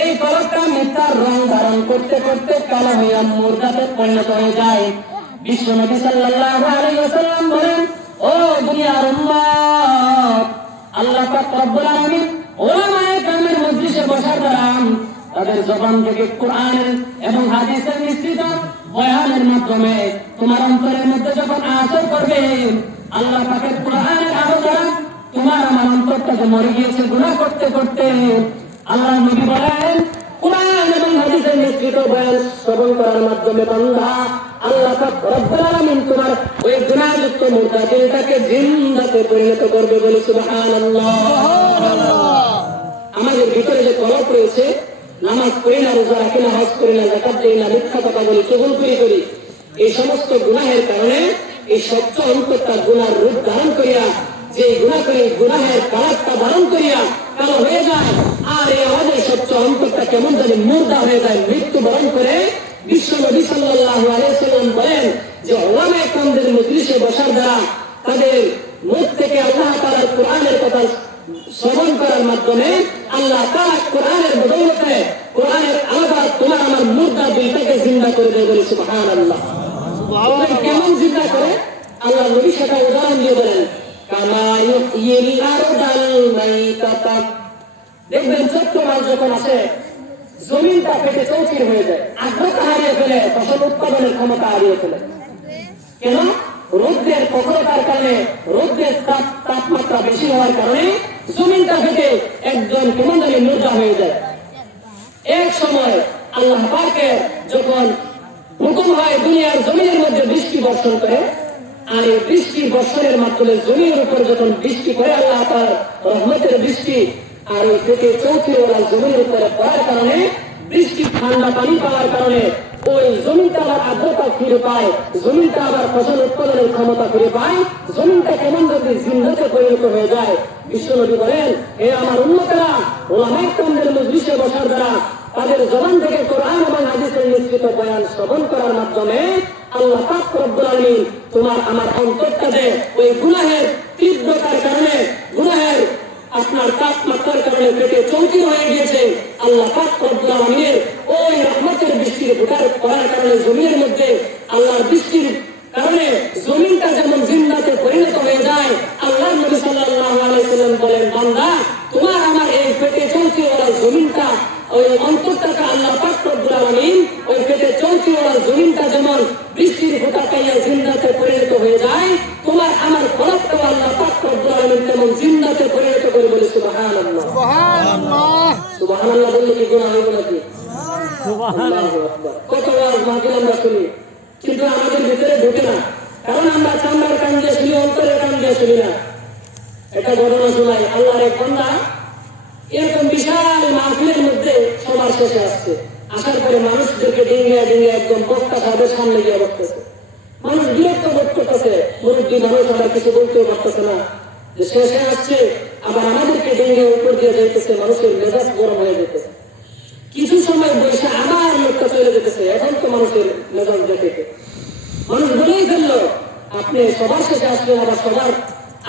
এই কলবটা মিথ্যার রং ধারণ করতে করতে কালো হইয়া মুর্দাতে পরিণত হয়ে যায়। বিশ্ব নবী সাল্লাল্লাহু আলাইহি ওয়াসাল্লাম বলেন, ও দুনিয়ার উম্মত, আল্লাহ পাক রব্বুল আলামিন উলামায়ে কেরামের মজলিসে বসার দ্বারা তাদের জবান থেকে কোরআন এবং হাদিসের মিশ্রিত বয়ানের মাধ্যমে তোমার অন্তরের মধ্যে যখন আসর করবে, আল্লাহ পাকের কোরআনের আলো দ্বারা তোমার আমার অন্তরটা যে মরে গিয়েছে গুনাহ করতে করতে, আল্লাহ নবী বলেন কোরআন এবং হাদিসের মিশ্রিত বয়ান শ্রবণ করার মাধ্যমে বান্দা আল্লাহ পাক রব্বুল আলামিন তোমার ওই গুনাহযুক্ত মুর্দা দিলটাকে জিন্দাতে পরিণত করবে বলে সুবহানাল্লাহ। আমাদের ভিতরে যে কলব রয়েছে, নামাজ পড়ি না, রোজা রাখি না, হজ করি না, যাকাত দেই না, মিথ্যা কথা বলি, চুগলখড়ি করি, এই সমস্ত গুনাহের কারণে এই স্বচ্ছ অন্তরটা গুনার রূপ ধারণ করিয়া, যে গুনাহ করি গুনাহের কালারটা ধারণ করিয়া কালো হয়ে যায়। আর এই আমাদের স্বচ্ছ অন্তরটা কেমন জানি মুর্দা হয়ে যায়, মৃত্যু বরণ করে। বিশ্ব নবী সাল্লাল্লাহু আলাইহি ওয়াসাল্লাম বলেন যে উলামায়ে কেরামদের মজলিসে বসার দ্বারা তাদের মুখ থেকে আল্লাহ তাআলার কোরআনের কথা শ্রবণ করার মাধ্যমে আল্লাহ তাআলা কোরআনের বদৌলতে কোরআনের আলো তোমার আমার মুর্দা দিলটাকে জিন্দা করে দেয় বলে সুবহানাল্লাহ। কেমন জিন্দা করে আল্লাহ নবী সেটা উদাহরণ দিয়ে বলেন, কামা ইউহয়িল আরদাল মাইতাতা। দেখবেন ছোট্ট মাছ যখন আসে, জমিনটা ফেটে চৌচির হয়ে যায়, আর্দ্রতা হারিয়ে ফেলে, ফসল উৎপাদনের ক্ষমতা হারিয়ে ফেলে। কেন? রোদ্রের প্রখরতার কারণে, রোদ্রের তাপমাত্রা বেশি হওয়ার কারণে জমিনটা ফেটে একজন কেমন জানি মুর্দা হয়ে যায়। এক সময় আল্লাহ পাকের যখন হুকুম হয় দুনিয়ার জমিনের মধ্যে বৃষ্টি বর্ষণ করে, আর এই বৃষ্টি বর্ষণের মাধ্যমে জমিনের উপর যখন বৃষ্টি করে আল্লাহ তার রহমতের বৃষ্টি, আর ওই থেকে চৌচিরওয়ালা জমিনের উপরে পড়ার কারণে, বৃষ্টি ঠান্ডা পানি পাওয়ার কারণে ওই জমিনটা আবার আর্দ্রতা ফিরে পায়, জমিনটা আবার ফসল উৎপাদনের ক্ষমতা ফিরে পায়, জমিনটা কেমন যদি জিন্দাতে পরিণত হয়ে যায়। বিশ্বনবী বলেন, হে আমার উম্মতেরা, উলামায়ে কেরামদের মজলিসে বসার দ্বারা তাদের জবান থেকে কোরআন এবং হাদিসের মিশ্রিত বয়ান শ্রবণ করার মাধ্যমে আল্লাহ পাক রব্বুল আলামিন তোমার আমার অন্তরটা যে ওই গুনাহের তীব্রতার কারণে, গুনাহের আপনার তাপমাত্রার কারণে পেটে চৌচির হয়ে গিয়েছে, আল্লাহ পাক রব্বুল আলামিনের ওই রহমতের বৃষ্টির ফোঁটার পড়ার কারণে জমিনের মধ্যে আল্লাহর বৃষ্টির কারণে জমিনটা যেমন জিন্দাতে পরিণত হয়ে যায়। আল্লাহর নবী সাল্লাল্লাহু আলাইহি ওয়াসাল্লাম বলেন, বান্দা তোমার আমার এই পেটে চৌচিওয়ালা জমিনটা, ওই অন্তরটাকে আল্লাহ পাক রব্বুল আলামিন ওই পেটে চৌচিওয়ালা জমিনটা যেমন বৃষ্টির ফোঁটা পাইয়া জিন্দাতে পরিণত হয়ে যায়, তোমার আমার কলবটাও আল্লাহ পাক রব্বুল আলামিন তেমন জিন্দাতে পরিণত করে বলে সুবহানাল্লাহ। সুবহানাল্লাহ, সুবহানাল্লাহ বললে কি গুনাহ হবে নাকি? সুবহানাল্লাহ। কত ওয়াজ মাহফিল আমরা শুনি, কিন্তু আমাদের ভিতরে ঢুকে না, কারণ আমরা চামড়ার কান দিয়ে শুনি, অন্তরের কান দিয়ে শুনি না। একটা ঘটনা শোনাই, আল্লাহর এক বান্দা এরকম বিশাল মাহফিলের মধ্যে সবার শেষে আসছে, আসার পরে মানুষদেরকে ডিঙ্গিয়ে ডিঙ্গিয়ে একদম বক্তা সাহেবের সামনে গিয়ে বসতেছে। মানুষ বিরক্ত বোধ করতেছে, মুরব্বী মানুষ আবার কিছু বলতেও পারতেছে না, যে শেষে আসছে আবার আমাদেরকে ডিঙ্গিয়ে উপর দিয়ে যাইতেছে, মানুষের মেজাজ গরম হয়ে যেতেছে। কিছু সময় বসে আবার লোকটা চলে যেতেছে। এখন তো মানুষের মেজাজ দেখে মানুষ বলেই ফেললো, আপনি সবার শেষে আসলেন আবার সবার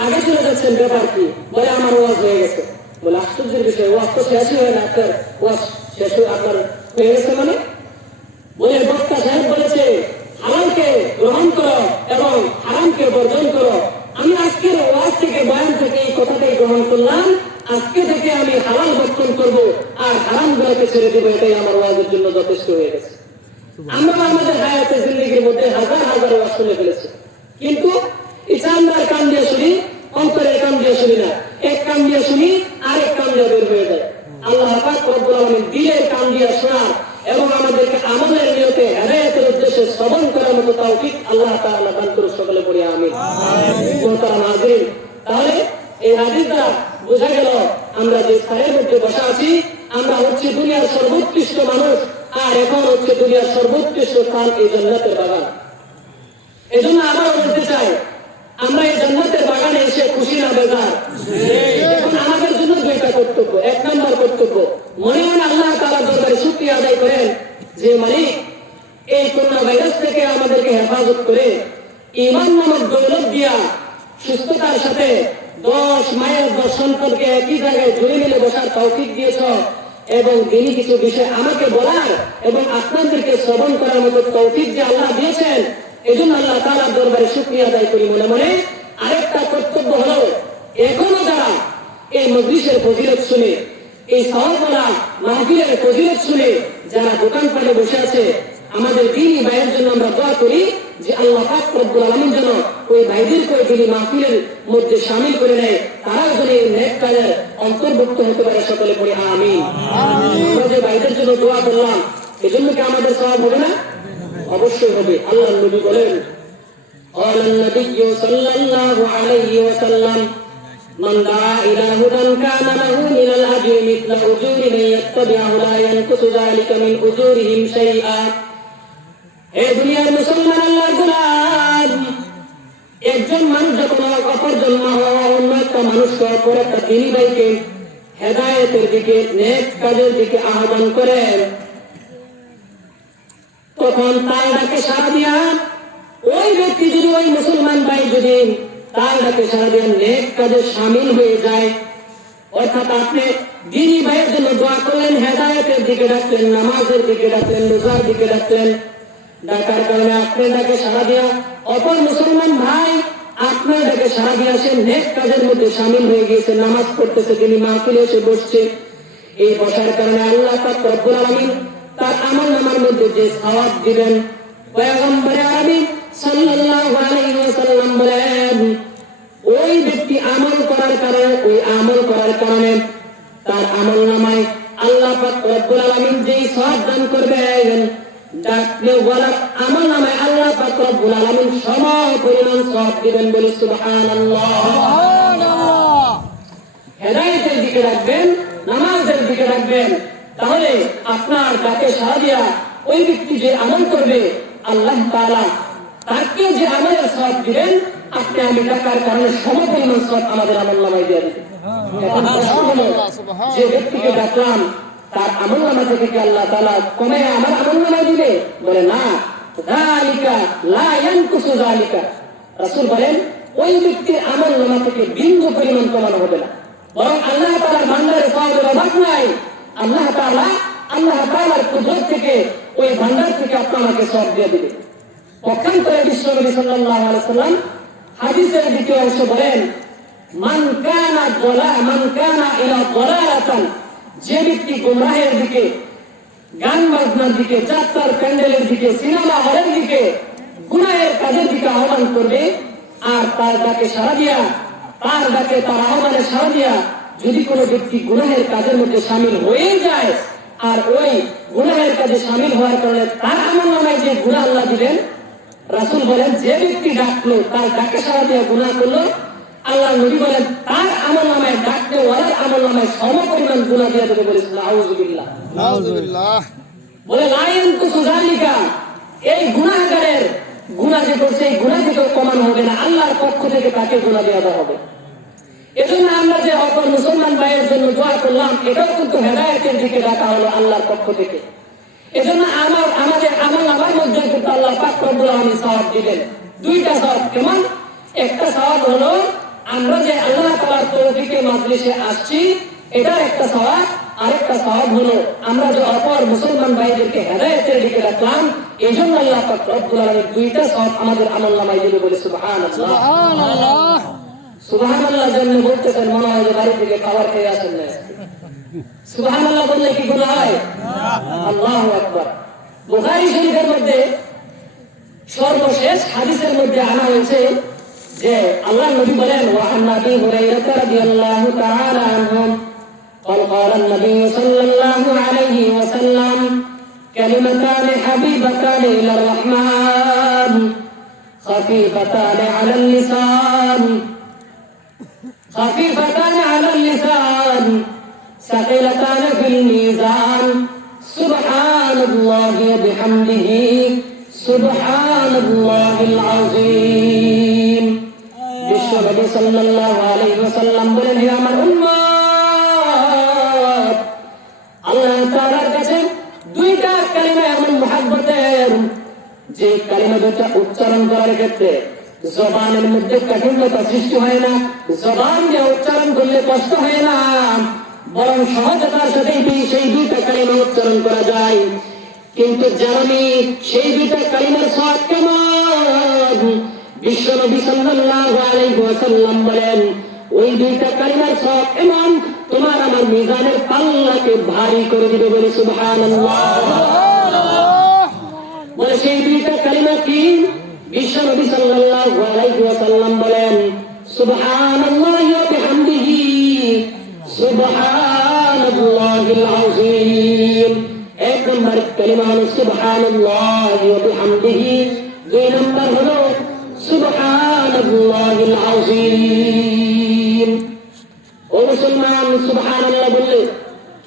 আগে চলে যাচ্ছেন, ব্যাপার কি? বলে আমার ওয়াজ হয়ে গেছে। বলে আশ্চর্যের বিষয়, ওয়াজ তো শেষই হয় না, আপনার ওয়াজ শেষ আপনার হয়ে গেছে মানে? বলে বক্তা সাহেব বলেছে হালালকে গ্রহণ করো এবং হারামকে বর্জন করো। আমি আজকের ওয়াজ থেকে, বয়ান থেকে এই কথাটাই গ্রহণ করলাম, আজকে থেকে আমি হালাল বর্জন করব আর হারাম গুলোকে ছেড়ে দেবো, এটাই আমার ওয়াজের জন্য যথেষ্ট হয়ে গেছে। আমরা আমাদের হায়াতে জিন্দগির মধ্যে হাজার হাজার ওয়াজ শুনে ফেলেছি, কিন্তু এই চান্দার কান দিয়ে শুনি, অন্তরের কান দিয়ে শুনি না। এক কান দিয়ে শুনি, আরেক কান দিয়ে বের হয়ে যায়। আল্লাহ পাক রব্বুল আলামিন দিলের কান দিয়ে শোনা এবং আমাদেরকে আমলের নিয়তে হেদায়েতের উদ্দেশ্যে শ্রবণ করার মতো তৌফিক আল্লাহ তাআলা দান করুন, সকলে পড়ি আমিন। মোহতারাম হাজিরিন, তাহলে এই হাদিসটা বোঝা গেল আমরা যে স্থানের মধ্যে বসা আছি, আমরা হচ্ছে দুনিয়ার সর্বোৎকৃষ্ট মানুষ, আর এখন হচ্ছে দুনিয়ার সর্বোৎকৃষ্ট স্থান এই জান্নাতের বাগান। এজন্য আবার বলতে চাই, আমরা এই জান্নাতের বাগানে এসে খুশি না বেজার? এখন আমাদের জন্য দুইটা কর্তব্য। এক নম্বর কর্তব্য, মনে মনে আল্লাহ তাআলার দরবারে শুকরিয়া আদায় করেন যে মালিক এই করোনা ভাইরাস থেকে আমাদেরকে হেফাজত করে ঈমান নামক দৌলত দিয়া সুস্থতার সাথে 10 মায়ের 10 সন্তানকে একই জায়গায় জুড়ে মিলে বসার তৌফিক দিয়েছ এবং দিনই কিছু বিষয় আমাকে বলার এবং আপনাদেরকে শ্রবণ করার মতো তৌফিক যে আল্লাহ দিয়েছেন, এজন্য আল্লাহ তাআলার দরবারে শুকরিয়া আদায় করি মনে মনে। আরেকটা কর্তব্য হলো, এখনো যারা এই মজলিসের ফজিলত শুনে, এই সওয়াবওয়ালা মাহফিলের ফজিলত শুনে যারা দোকানপাটে বসে আছে, আমাদের দ্বীনি ভাইয়ের জন্য আমরা দোয়া করি যে আল্লাহ পাক রব্বুল আলামিন যেন ওই ভাইদেরকে ওই দ্বীনি মাহফিলের মধ্যে শামিল করে নেয়, তারাও যেন এই নেক কাজের অন্তর্ভুক্ত হতে পারে, সকলে পড়ি আমিন। আমরা যে ভাইদের জন্য দোয়া করলাম, এজন্য কি আমাদের সওয়াব হবে না? অবশ্যই হবে। আল্লাহর নবী বলেন, قال النبي صلى الله عليه وسلم من دعا إلى هدى كان له من الأجر مثل أجور من يتبعه لا ينقص ذلك من أجورهم شيئا। এ দুনিয়ার মুসলমান আল্লাহর গোলাম, একজন মানুষ যখন অপরজন অন্য একটা মানুষকে অপর একটা দ্বীনি ভাইকে হেদায়েতের দিকে, নেক কাজের দিকে আহ্বান করেন, তখন তার ডাকে সাড়া দিয়া ওই ব্যক্তি যদি, ওই মুসলমান ভাই যদি তার ডাকে সাড়া দিয়ে নেক কাজে শামিল হয়ে যায়, অর্থাৎ আপনি দ্বীনি ভাইয়ের জন্য দোয়া করলেন, হেদায়েতের দিকে ডাকলেন, নামাজের দিকে ডাকলেন, রোজার দিকে ডাকলেন, ডাকার কারণে আপনার ডাকে সাড়া দিয়া অপর মুসলমান ভাই আপনার ডাকে সাড়া দিয়ে সে নেক কাজের মধ্যে শামিল হয়ে গিয়েছে, নামাজ পড়তেছে, তিনি মাহফিলে এসে বসছে। এই বসার কারণে আল্লাহ পাক রব্বুল আলামিন তার আমলনামার মধ্যে যে সওয়াব দিবেন, পয়গম্বর আরবি সাল্লাল্লাহু আলাইহি ওয়াসাল্লাম বলেন, ওই ব্যক্তি আমল করার কারণে, ওই আমল করার কারণে তার আমলনামায় আল্লাহ পাক রব্বুল আলামিন যেই সওয়াব দান করবেন, ডাকলে ওয়ালা আমলনামায় আল্লাহ পাক রব্বুল আলামিন সম পরিমাণ সওয়াব দিবেন। বলি সুবহানাল্লাহ। সুবহানাল্লাহ। হেদায়েতের দিকে রাখবেন, নামাজের দিকে রাখবেন, তাহলে আপনার ডাকে সাড়া দিয়া ওই ব্যক্তি যে আমল করবে, আল্লাহ তাআলা তাকে যে আমলের সওয়াব দিবেন, আপনি আমি ডাকার কারণে সমপরিমাণ সওয়াব আমাদের আমলনামায় দিয়ে দিবেন। এখন প্রশ্ন হলো, যে ব্যক্তিকে ডাকলাম তার আমলনামা থেকে কি আল্লাহ তাআলা কমে আমার আমলনামায় দিবে? বলে না, যালিকা লা ইয়ানকুসু যালিকা। রাসূল বলেন, ওই ব্যক্তির আমলনামা থেকে বিন্দু পরিমাণ কমানো হবে না, বরং আল্লাহ তাআলার ভান্ডারে সওয়াবের অভাব নাই। আল্লাহ তাআলার কুদরত থেকে, ওই ভান্ডার থেকে আপনাকে সওয়াব দিয়ে দিবে। পক্ষান্তরে বিশ্বনবী সাল্লাল্লাহু আলাইহি ওয়াসাল্লাম হাদিসের দ্বিতীয় অংশ বলেন, মান কানা ইলা দালালাতান, যে ব্যক্তি গুমরাহের দিকে, গান বাজনার দিকে, যাত্রার প্যান্ডেলের দিকে, সিনেমা হলের দিকে, গুনাহের কাজের দিকে আহ্বান করবে, আর তার ডাকে সাড়া দিয়া, তার ডাকে, তার আহ্বানে সাড়া দিয়া যদি কোনো ব্যক্তি গুনাহের কাজের মধ্যে শামিল হয়ে যায়, আর ওই গুনাহের কাজে শামিল হওয়ার কারণে তার আমলনামায় যে গুনাহ আল্লাহ দিবেন, রাসূল বলেন, যে ব্যক্তি ডাকলো, তার ডাকে সাড়া দিয়ে গুনাহ করলো, আল্লাহ নবী বলেন তার আমলনামায় ডাকতে ওয়ালার আমলনামায় সমপরিমাণ গুনাহ দিয়ে দেবে। বলে নাউযুবিল্লাহ। নাউযুবিল্লাহ। বলে লা ইয়ানকুসু যালিকা, এই গুনাহগারের গুনাহ যে করছে, এই গুনাহ থেকে কমানো হবে না, আল্লাহর পক্ষ থেকে তাকে গুনাহ দেওয়া হবে। এজন্য আমরা যে অপর মুসলমান ভাইয়ের জন্য দোয়া করলাম, এটাও কিন্তু হেদায়েতের দিকে ডাকা হলো আল্লাহর পক্ষ থেকে। এজন্য আমাদের আমার মধ্যে কিন্তু আল্লাহ পাক রব্বুল আলামিন সওয়াব দিবেন। দুইটা সওয়াব। কেমন? একটা সওয়াব হলো আমরা যে আল্লাহ তাআলার তৌফিকে মাজলিসে আসছি, এটা একটা সওয়াব। আরেকটা সওয়াব হলো আমরা যে অপর মুসলমান ভাইদেরকে হেদায়েতের দিকে ডাকলাম, এই জন্য আল্লাহ পাক রব্বুল আলামিন দুইটা সওয়াব আমাদের আমলনামায় দিবে। বলে সুবহানাল্লাহ। সুবহানাল্লাহ। সুবহানাল্লাহ জন্য বলতেছেন মনে হয় যে বাড়ি থেকে খাবার খেয়ে আসেন না। সুবহানাল্লাহ বললে কি গুনাহ হয়? আল্লাহু আকবার। বুখারী শরীফের মধ্যে সর্বশেষ হাদিসের মধ্যে আনা হয়েছে যে আল্লাহর নবী বলেন, ওয়া আন আবী হুরায়রা রাদিয়াল্লাহু তাআলা আনহু قال قال النبي صلى الله عليه وسلم كلمتان حبيبتان إلى الرحمن خفيفتان على اللسان ثقيلتان في الميزان سبحان الله وبحمده سبحان الله العظيم। বিশ্ব নবী সাল্লাল্লাহু আলাইহি ওয়াসাল্লাম বলেন, হে আমার উম্মত, আল্লাহ তাআলার কাছে দুইটা কালিমা এমন মুহাব্বতের, যে কালিমা দুটো উচ্চারণ করার ক্ষেত্রে জবানের মধ্যে কাঠিন্যতা সৃষ্টি হয় না, জবান দিয়ে উচ্চারণ করলে কষ্ট হয় না, বরং সহজতার সাথে সেই দুইটা কালিমা উচ্চারণ করা যায়। কিন্তু জানি সেই দুইটা কালিমার সওয়াব কেমন? বিশ্ব নবী সাল্লাল্লাহু আলাইহি ওয়াসাল্লাম বলেন, ওই দুইটা কালিমার সওয়াব এমন তোমার আমার মিজানের পাল্লাকে ভারী করে দিবে। বলে সুবহানাল্লাহ। বলে সেই দুইটা কালিমা কি? বিশ্ব নবী সাল্লাল্লাহু আলাইহি ওয়াসাল্লাম বলেন, সুবহানাল্লাহি ওয়া বিহামদিহি সুবহানাল্লাহিল আযীম। এক নম্বর কালিমা হলো সুবহানাল্লাহি ওয়া বিহামদিহি, দুই নম্বর হলো সুবহানাল্লাহিল আযীম। ও মুসলমান, সুবহানাল্লাহ বললে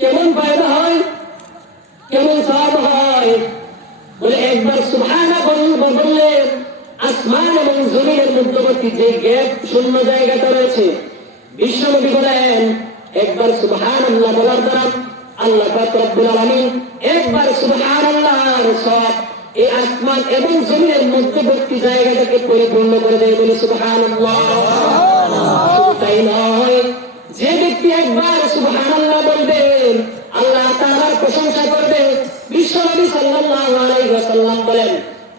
কেমন ফায়দা হয়, কেমন সওয়াব হয়? বলে একবার সুবহানা বললে আসমান এবং জমিনের মধ্যবর্তী যে গ্যাপ, শূন্য জায়গাটা রয়েছে, বিশ্বনবী বলেন একবার সুবহানাল্লাহ বলার দ্বারা আল্লাহ পাক রব্বুল আলামিন একবার সুবহানাল্লাহর সওয়াব এই আসমান এবং জমিনের মধ্যবর্তী জায়গাটাকে পরিপূর্ণ করে দেয়। বলে সুবহানাল্লাহ। তাই নয়, যে ব্যক্তি একবার সুবহানাল্লাহ বলবে, আল্লাহ তাআলার প্রশংসা করবে, বিশ্বনবী সাল্লাল্লাহু আলাইহি ওয়াসাল্লাম বলেন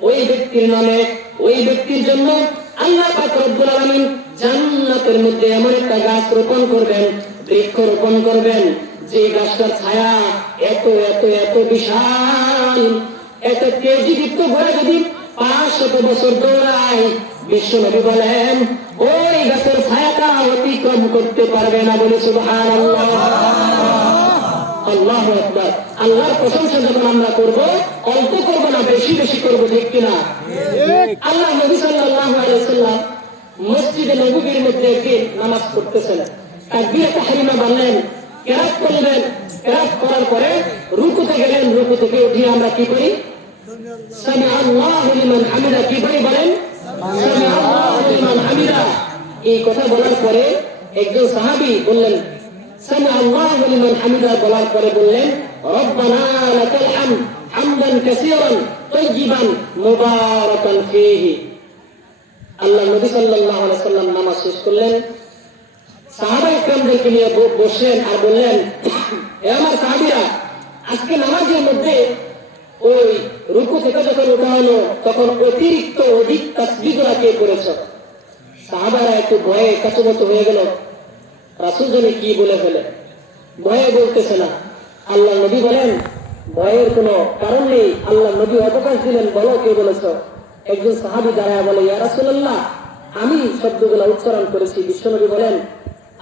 ওই ব্যক্তির নামে, ওই ব্যক্তির জন্য আল্লাহ পাক রব্বুল আলামিন জান্নাতের মধ্যে এমন একটা গাছ রোপণ করবেন, বৃক্ষ রোপণ করবেন, যে গাছটার ছায়া এত এত এত বিশাল, এত তেজদীপ্ত ঘোড়া যদি 500 বছর দৌড়ায়, বিশ্বনবী বলেন ওই গাছের ছায়াটা অতিক্রম করতে পারবে না। বলে সুবহানাল্লাহ। আল্লাহু আকবার। আল্লাহর প্রশংসা যখন আমরা করব, অল্প করব না, বেশি বেশি করব, ঠিক কিনা? আল্লাহ নবী সাল্লাল্লাহু আলাইহি ওয়াসাল্লাম মসজিদে নববীর মধ্যে একদিন নামাজ পড়তেছেন, তাকবীরে তাহরিমা বললেন, কিরাত করলেন, কিরাত করার পরে রুকুতে গেলেন, রুকু থেকে উঠে আমরা কি করি? সামি আল্লাহু লিমান হামিদা কি বলি? বলেন সামি আল্লাহু লিমান হামিদা। এই কথা বলার পরে একজন সাহাবী বললেন, সামি আল্লাহু লিমান হামিদা বলার পরে বললেন, রব্বানা লাকাল হামদ হামদান কাসীরান তাইয়িবান মুবারাকান ফীহি। আল্লাহ নবী সাল্লাল্লাহু আলাইহি ওয়াসাল্লাম নামাজ শেষ করলেন, সাহাবায়ে কেরামদেরকে নিয়ে বসলেন আর বললেন, হে আমার সাহাবীরা, আজকে নামাজের মধ্যে ওই রুকু থেকে যখন ওঠা হলো তখন অতিরিক্ত অধিক তাসবিহ কে করেছ? সাহাবারা একটু ভয়ে কাচুমতো হয়ে গেল, রাসূল জানি কি বলে ফেলে, ভয়ে বলতেছে না। আল্লাহ নবী বলেন, ভয়ের কোনো কারণ নেই। আল্লাহ নবী অবকাশ দিলেন, বলো কে বলেছ? একজন সাহাবী দাঁড়ায় বলে, ইয়া রাসূলুল্লাহ, আমি শব্দগুলো উচ্চারণ করেছি। বিশ্বনবী বলেন,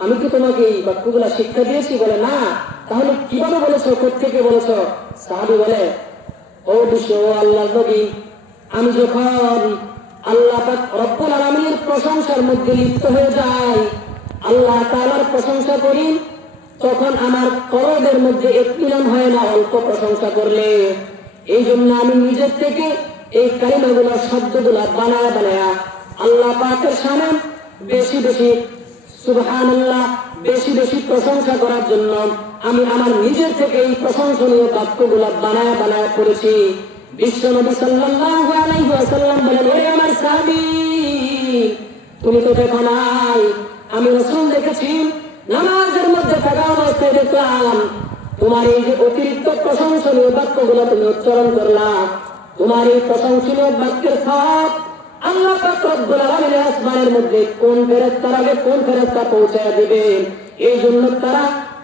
আমি কি তোমাকে এই বাক্যগুলা শিক্ষা দিয়েছি? বলে না। তাহলে কিভাবে বলেছ, কোত্থেকে বলেছ? সাহাবী বলে, ও বিশ্ব আল্লাহ নবী, আমি যখন আল্লাহ পাক রব্বুল আলামিনের প্রশংসার মধ্যে লিপ্ত হয়ে যাই, আল্লাহ তাআলার প্রশংসা করি, তখন আমার করদের মধ্যে ইত্মিনান হয় না অল্প প্রশংসা করলে। এই জন্য আমি নিজের থেকে এই কালিমাগুলো, শব্দগুলা বানায়া বানায়া আল্লাহ পাকের সামনে বেশি বেশি সুবহানাল্লাহ, বেশি বেশি প্রশংসা করার জন্য আমি আমার নিজের থেকে এই প্রশংসনীয় বাক্যগুলো বানায় বানায় করেছি। বিশ্ব নবী সাল্লাল্লাহু আলাইহি ওয়াসাল্লাম বলেন, ওরে আমার সাহাবী, তুমি তো দেখো নাই, আমি রাসূল দেখেছি নামাজের মধ্যে থাকা অবস্থায় দেখলাম তোমার এই যে অতিরিক্ত প্রশংসনীয় বাক্যগুলো তুমি উচ্চারণ করলা, তোমার এই প্রশংসনীয় বাক্যের সওয়াব আল্লাহ পাক রব্বুল আলামিনের আসমানের মধ্যে কোন ফেরেশতার আগে কোন ফেরেশতা পৌঁছায় দিবে। এই জন্য তারা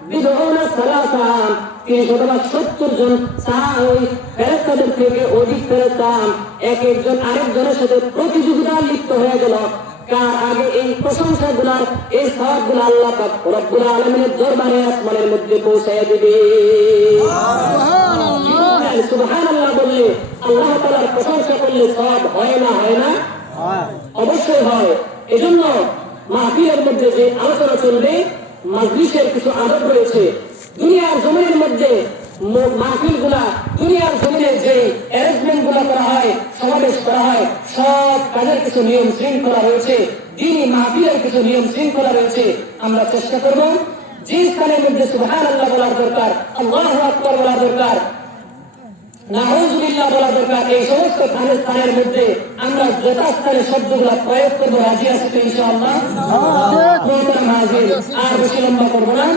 বিদউনা সালাসা ৩৭০ জন ওই ফেরেশতাদের থেকে অধিক ফেরেশতা এক একজন আরেকজনের সাথে প্রতিযোগিতায় লিপ্ত হয়ে গেল, কার আগে এই প্রশংসাগুলার এই সওয়াবগুলো আল্লাহ পাক রব্বুল আলামিনের দরবারে আসমানের মধ্যে পৌঁছায় দিবে। সুবহানাল্লাহ বললে আল্লাহ তাআলার প্রশংসা করলে সওয়াব হয় না? হয় না? অবশ্যই হয়। এজন্য মাহফিলের মধ্যে যে আলোচনা চলবে, মাজলিসের কিছু আদব রয়েছে। দুনিয়ার জমিনের মধ্যে মাহফিলগুলা, দুনিয়ার জমিনের যে অ্যারেঞ্জমেন্ট গুলা করা হয়, সমাবেশ করা হয়, সব কাজের কিছু নিয়ম শৃঙ্খলা রয়েছে। দিনই মাহফিলের কিছু নিয়ম শৃঙ্খলা রয়েছে। আমরা চেষ্টা করব যে স্থানের মধ্যে সুবহানাল্লাহ বলার দরকার, আল্লাহু আকবার বলার দরকার, নাউযুবিল্লাহ বলা দরকার, এই সমস্ত স্থানের মধ্যে আমরা যথাস্থানে শব্দগুলো প্রয়োগ করবো। রাজি আছি তো ইনশাআল্লাহ? আর বেশি লম্বা করবো না।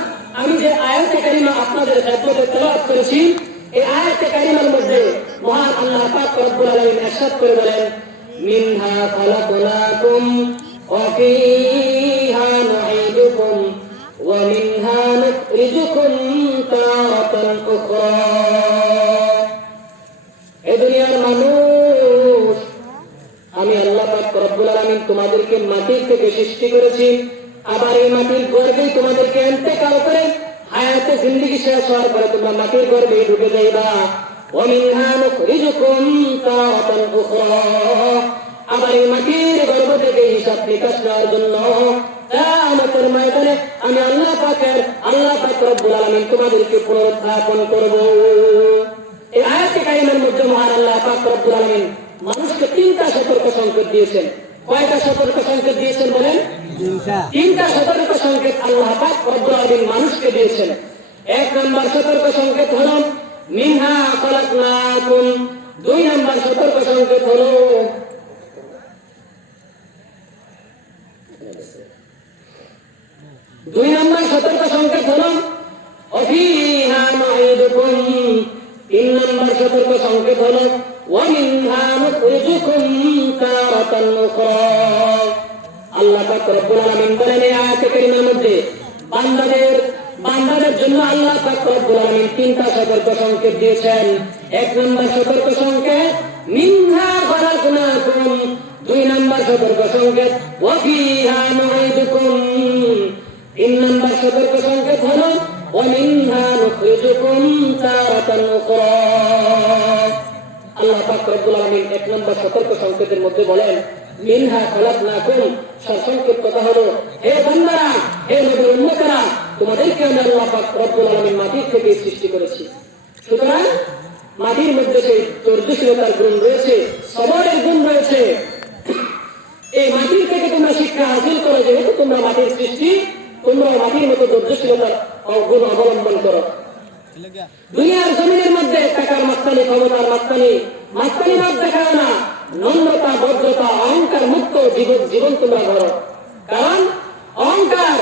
আমি যে আয়াতে কারিমা আপনাদের খেদমতে তেলাওয়াত করেছি, এই আয়াতে কারিমার মধ্যে মহান আল্লাহ পাক রব্বুল আলামিন ইরশাদ করে বলেন, মিনহা খালাকনাকুম ওয়া ফীহা নুঈদুকুম ওয়া মিনহা নুখরিজুকুম তারাতান উখরা। এই দুনিয়ার মানুষ, আমি আল্লাহ পাক রব্বুল আলামিন তোমাদেরকে মাটির থেকে সৃষ্টি করেছি, আবার এই মাটির গর্ভেই তোমাদেরকে ইন্তেকাল করে হায়াতে জিন্দেগি শেষ হওয়ার পরে তোমরা মাটির গর্ভে ঢুকে যাইবা। ওয়া মিনহা নুখরিজুকুম তারাতান উখরা, আবার এই মাটির গর্ভ থেকে হিসাব নিকাশ নেওয়ার জন্য কিয়ামতের ময়দানে আমি আল্লাহ পাক রব্বুল আলামিন তোমাদেরকে পুনরুত্থাপন করব। এই আয়াতে কারিমার মধ্যে মহান আল্লাহ পাক রব্বুল আলামিন মানুষকে 3টা সতর্ক সংকেত দিয়েছেন। কয়টা সতর্ক সংকেত দিয়েছেন বলেন? 3টা সতর্ক সংকেত আল্লাহ পাক রব্বুল আলামিন মানুষকে দিয়েছেন। 1 নম্বর সতর্ক সংকেত হলো মিনহা খালাকনাকুম। 2 নম্বর সতর্ক সংকেত হলো ওয়াফীহা নুঈদুকুম। 3 নম্বর সতর্ক সংকেত হলো ওয়া মিনহা নুখরিজুকুম তারাতান উখরা। আল্লাহ পাক রব্বুল আলামিন বলেন এই আয়াতে কারিমার মধ্যে বান্দাদের জন্য আল্লাহ পাক রব্বুল আলামিন 3টা সতর্ক সংকেত দিয়েছেন। 1 নম্বর সতর্ক সংকেত মিনহা খালাকনাকুম। 2 নম্বর সতর্ক সংকেত ওয়াফীহা নুঈদুকুম। 3 নম্বর সতর্ক সংকেত হলো ওয়া মিনহা নুখরিজুকুম তারাতান উখরা। আল্লাহ পাক রব্বুল আলামিন 1 নম্বর সতর্ক সংকেতের মধ্যে বলেন মিনহা খালাকনাকুম। সংক্ষেপ কথা হলো, হে বান্দারা, হে নবীর উম্মতেরা, তোমাদেরকে আমি আল্লাহ পাক রব্বুল আলামিন মাটির থেকে সৃষ্টি করেছি। সুতরাং মাটির মধ্যে সেই ধৈর্যশীলতার গুণ রয়েছে, সবরের গুণ রয়েছে। এই মাটির থেকে তোমরা শিক্ষা হাসিল করো, যেহেতু তোমরা মাটির সৃষ্টি, তোমরা মাটির মতো ধৈর্যশীলতার গুণ অবলম্বন করো। দুনিয়ার জমিনের মধ্যে টাকার মাস্তানি, ক্ষমতার মাস্তানি ভাব দেখাও না। নম্রতা, ভদ্রতা, অহংকার মুক্ত জীবন তোমরা করো। কারণ অহংকার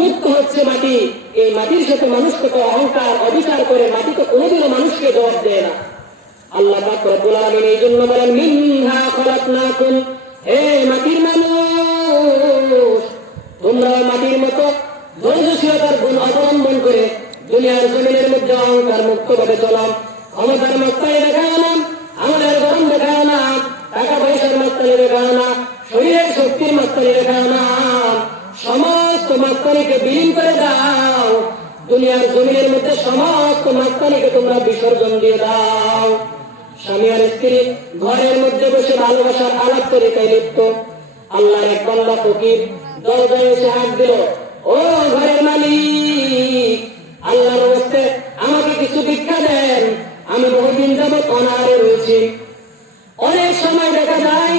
মুক্ত হচ্ছে মাটি। এই মাটির সাথে মানুষ কত অহংকার অবিচার করে, মাটি তো কোনোদিনও মানুষকে জবাব দেয় না। আল্লাহ পাক রব্বুল আলামিন এই জন্য বলেন মিনহা খালাকনাকুম। হে মাটির মানুষ, তোমরা মাটির মতো ধৈর্যশীলতার গুণ অবলম্বন করে দুনিয়ার জমিনের মধ্যে অহংকার মুক্ত ভাবে চলাম। ক্ষমতার মাস্তানি দেখাও না, আমাদের গরম দেখাও না, টাকা পয়সার মাস্তানি দেখাও না, শরীরের শক্তির মাস্তানি দেখাও না। সমস্ত মাস্তানিকে বিলীন করে দাও। দুনিয়ার জমিনের মধ্যে সমস্ত মাস্তানিকে তোমরা বিসর্জন দিয়ে দাও। স্বামী আর স্ত্রী ঘরের মধ্যে বসে ভালোবাসার আলাপ করে তাই লিপ্ত। আল্লাহর এক বান্দা ফকির দরজায় এসে হাত দিল, ও ঘরের মালিক, আল্লাহর হস্তে আমাকে কিছু ভিক্ষা দেন, আমি বহুদিন যাবত অনাহারে রয়েছি। অনেক সময় দেখা যায়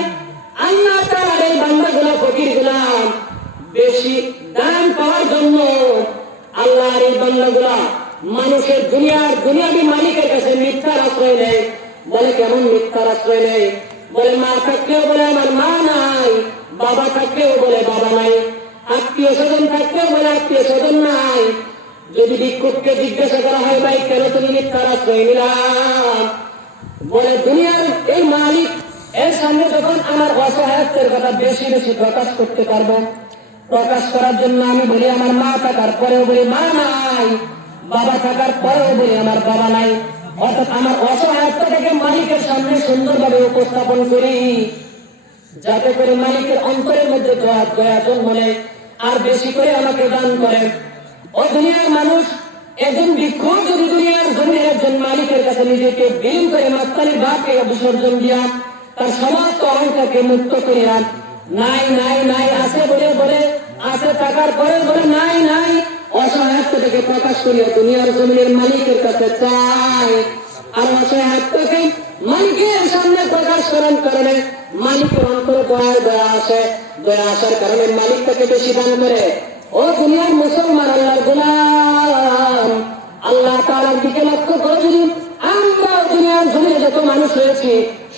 আল্লাহ তাআলার এই বান্দাগুলা, ফকিরগুলা বেশি দান পাওয়ার জন্য আল্লাহর এই বান্দাগুলা মানুষের দুনিয়াবি মালিকের কাছে মিথ্যার আশ্রয় নেয়। বলে কেমন মিথ্যার আশ্রয় নেয়? বলে মা থাকলেও বলে আমার মা নাই, বাবা থাকলেও বলে বাবা নাই, আত্মীয় স্বজন থাকলেও বলে আত্মীয় স্বজন নাই। যদি ভিক্ষুককে জিজ্ঞাসা করা হয় ভাই কেন তুমি মিথ্যার আশ্রয় নিলাম, বলে দুনিয়ার এই মালিক এর সামনে যখন আমার অসহায়ত্বের কথা বেশি বেশি প্রকাশ করতে পারবো, প্রকাশ করার জন্য আমি বলি আমার মা থাকার পরেও বলি মা নাই, বাবা থাকার পরেও বলি আমার বাবা নাই। অর্থাৎ আমার অসহায়ত্বটাকে মালিকের সামনে সুন্দরভাবে উপস্থাপন করি, যাতে করে মালিকের অন্তরের মধ্যে দয়া জন্মলে আর বেশি করে আমাকে দান করে। ও দুনিয়ার মানুষ, একজন ভিক্ষুক যদি দুনিয়ার জমির একজন মালিকের কাছে নিজেকে বিলীন করে মাস্তানির ভাবকে বিসর্জন দিয়া তার সমস্ত অহংকারকে মুক্ত করিয়া নাই নাই নাই আছে বলে বলে আছে থাকার পরে বলে নাই নাই অসহায়ত্বটাকে প্রকাশ করিয়া দুনিয়ার জমিনের মালিকের কাছে চাই, আর অসহায়ত্বকে মালিকের সামনে প্রকাশ করার কারণে মালিকের অন্তরে দয়া আসে, দয়া আসার কারণে মালিক তাকে বেশি দান করে। ও দুনিয়ার মুসলমান আল্লাহর গোলাম, আল্লাহ তাআলার দিকে লক্ষ্য করে যদি আমরা দুনিয়ার জমিনে যত মানুষ রয়েছি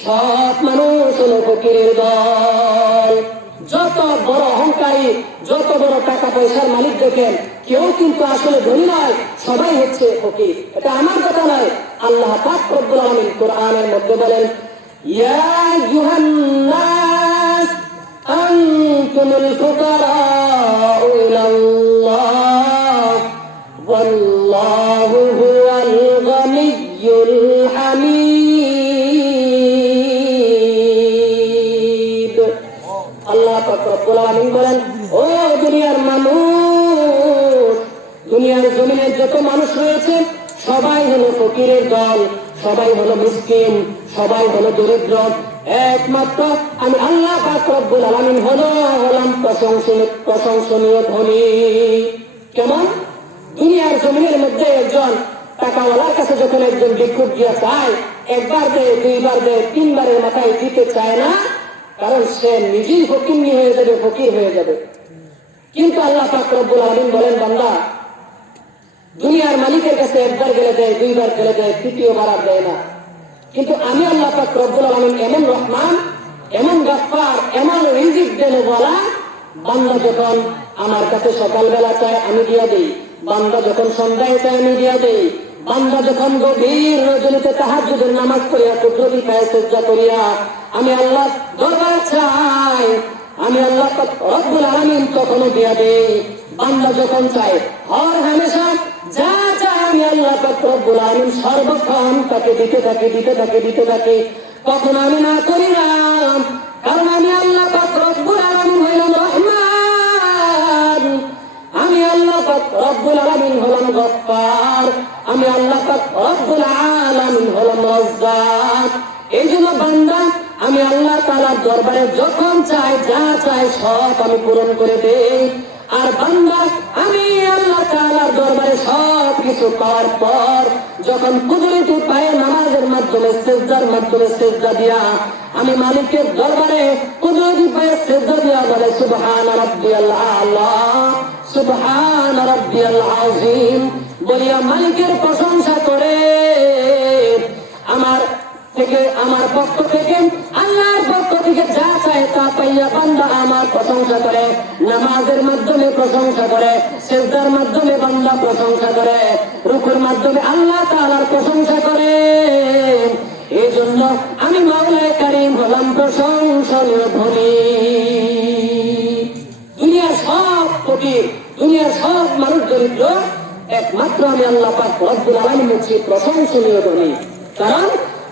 সব মানুষ হলো ফকিরের দল। যত বড় অহংকারী, যত বড় টাকা পয়সার মালিক দেখেন, কেউ কিন্তু আসলে ধনী নয়, সবাই হচ্ছে ফকির। এটা আমার কথা নয়, আল্লাহ পাক রব্বুল আলামিন কোরআনের মধ্যে বলেন ইয়া আইয়ুহান নাস আনতুমুল ফুকারাউ ইলাল্লাহ ওয়াল্লাহু হুয়াল গানিয়্যুল হামিদ। আল্লাহ পাক রব্বুল আলামিন বলেন ও দুনিয়ার মানুষ, দুনিয়ার জমিনে যত মানুষ রয়েছে সবাই হলো ফকিরের দল, সবাই হলো মিসকিন, সবাই হলো দরিদ্র। একমাত্র আমি আল্লাহ পাক রব্বুল আলামিন হলাম প্রশংসনীয় ধনী। কেমন? দুনিয়ার জমিনের মধ্যে একজন টাকাওয়ালার কাছে যখন একজন ভিক্ষুক গিয়া চায়, একবার দেয়, দুইবার দেয়, তিনবারের মাথায় দিতে চায় না, কারণ সে নিজেই ফকিন্নি হয়ে যাবে, ফকির হয়ে যাবে। কিন্তু আল্লাহ পাক রব্বুল আলামিন বলেন বান্দা দুনিয়ার মালিকের কাছে একবার গেলে দেয়, দুইবার গেলে দেয়, তৃতীয়বার আর দেয় না। কিন্তু আমি আল্লাহ পাক রব্বুল আলামিন এমন রহমান, এমন গফফার, এমন রিজিক দেনে বলা, বান্দা যখন আমার কাছে সকালবেলা চায় আমি দিয়া দেই, বান্দা যখন সন্ধ্যায় চায় আমি দিয়া দেই, বান্দা যখন গভীর রজনীতে তাহাজ্জুদের নামাজ পড়িয়া কুদরতি পায়ে সিজদা করিয়া আমি আল্লাহ দরবার চাই, আমি আল্লাহ পাক রব্বুল আলামিন তখনও দিয়া দেই। বান্দা যখন চায় হর হামেশা যা চায় আমি আল্লাহ পাক রব্বুল আলামিন সর্বক্ষণ তাকে দিতে থাকি। কখনো আমি না করি না, কারণ আমি আল্লাহ পাক রব্বুল আলামিন হইলাম রহমান, আমি আল্লাহ পাক রব্বুল আলামিন হলাম গফফার, আমি আল্লাহ পাক রব্বুল আলামিন হলাম রাজ্জাক। এই জন্য বান্দা আমি আল্লাহ তাআলার দরবারে যখন চাই, যা চাই সব আমি পূরণ করে দেই। আর বান্দা আমি আল্লাহ তাআলার দরবারে সব কিছু পাওয়ার পর যখন কুদরতি পায়ে নামাজের মাধ্যমে সিজদার মাধ্যমে সিজদা দিয়া আমি মালিকের দরবারে কুদরতি পায়ে সিজদা দিয়া বলে সুবহান রাব্বিয়াল আলা সুবহান রাব্বিয়াল আযীম বলিয়া মালিকের প্রশংসা করে, আমার পক্ষ থেকে আল্লাহর পক্ষ থেকে যা চায় তা পাইয়া বান্দা আমার প্রশংসা করে, নামাজের মাধ্যমে প্রশংসা করে, সিজদার মাধ্যমে বান্দা প্রশংসা করে, রুকুর মাধ্যমে আল্লাহ তাআলার প্রশংসা করে। এই জন্য আমি মাওলায়ে কারীম হলাম প্রশংসনীয় ধনী। দুনিয়ার সব ফকির, দুনিয়ার সব মানুষ দরিদ্র, একমাত্র আমি আল্লাহ পাক রব্বুল আলামিন হচ্ছি প্রশংসনীয় ধনী। কারণ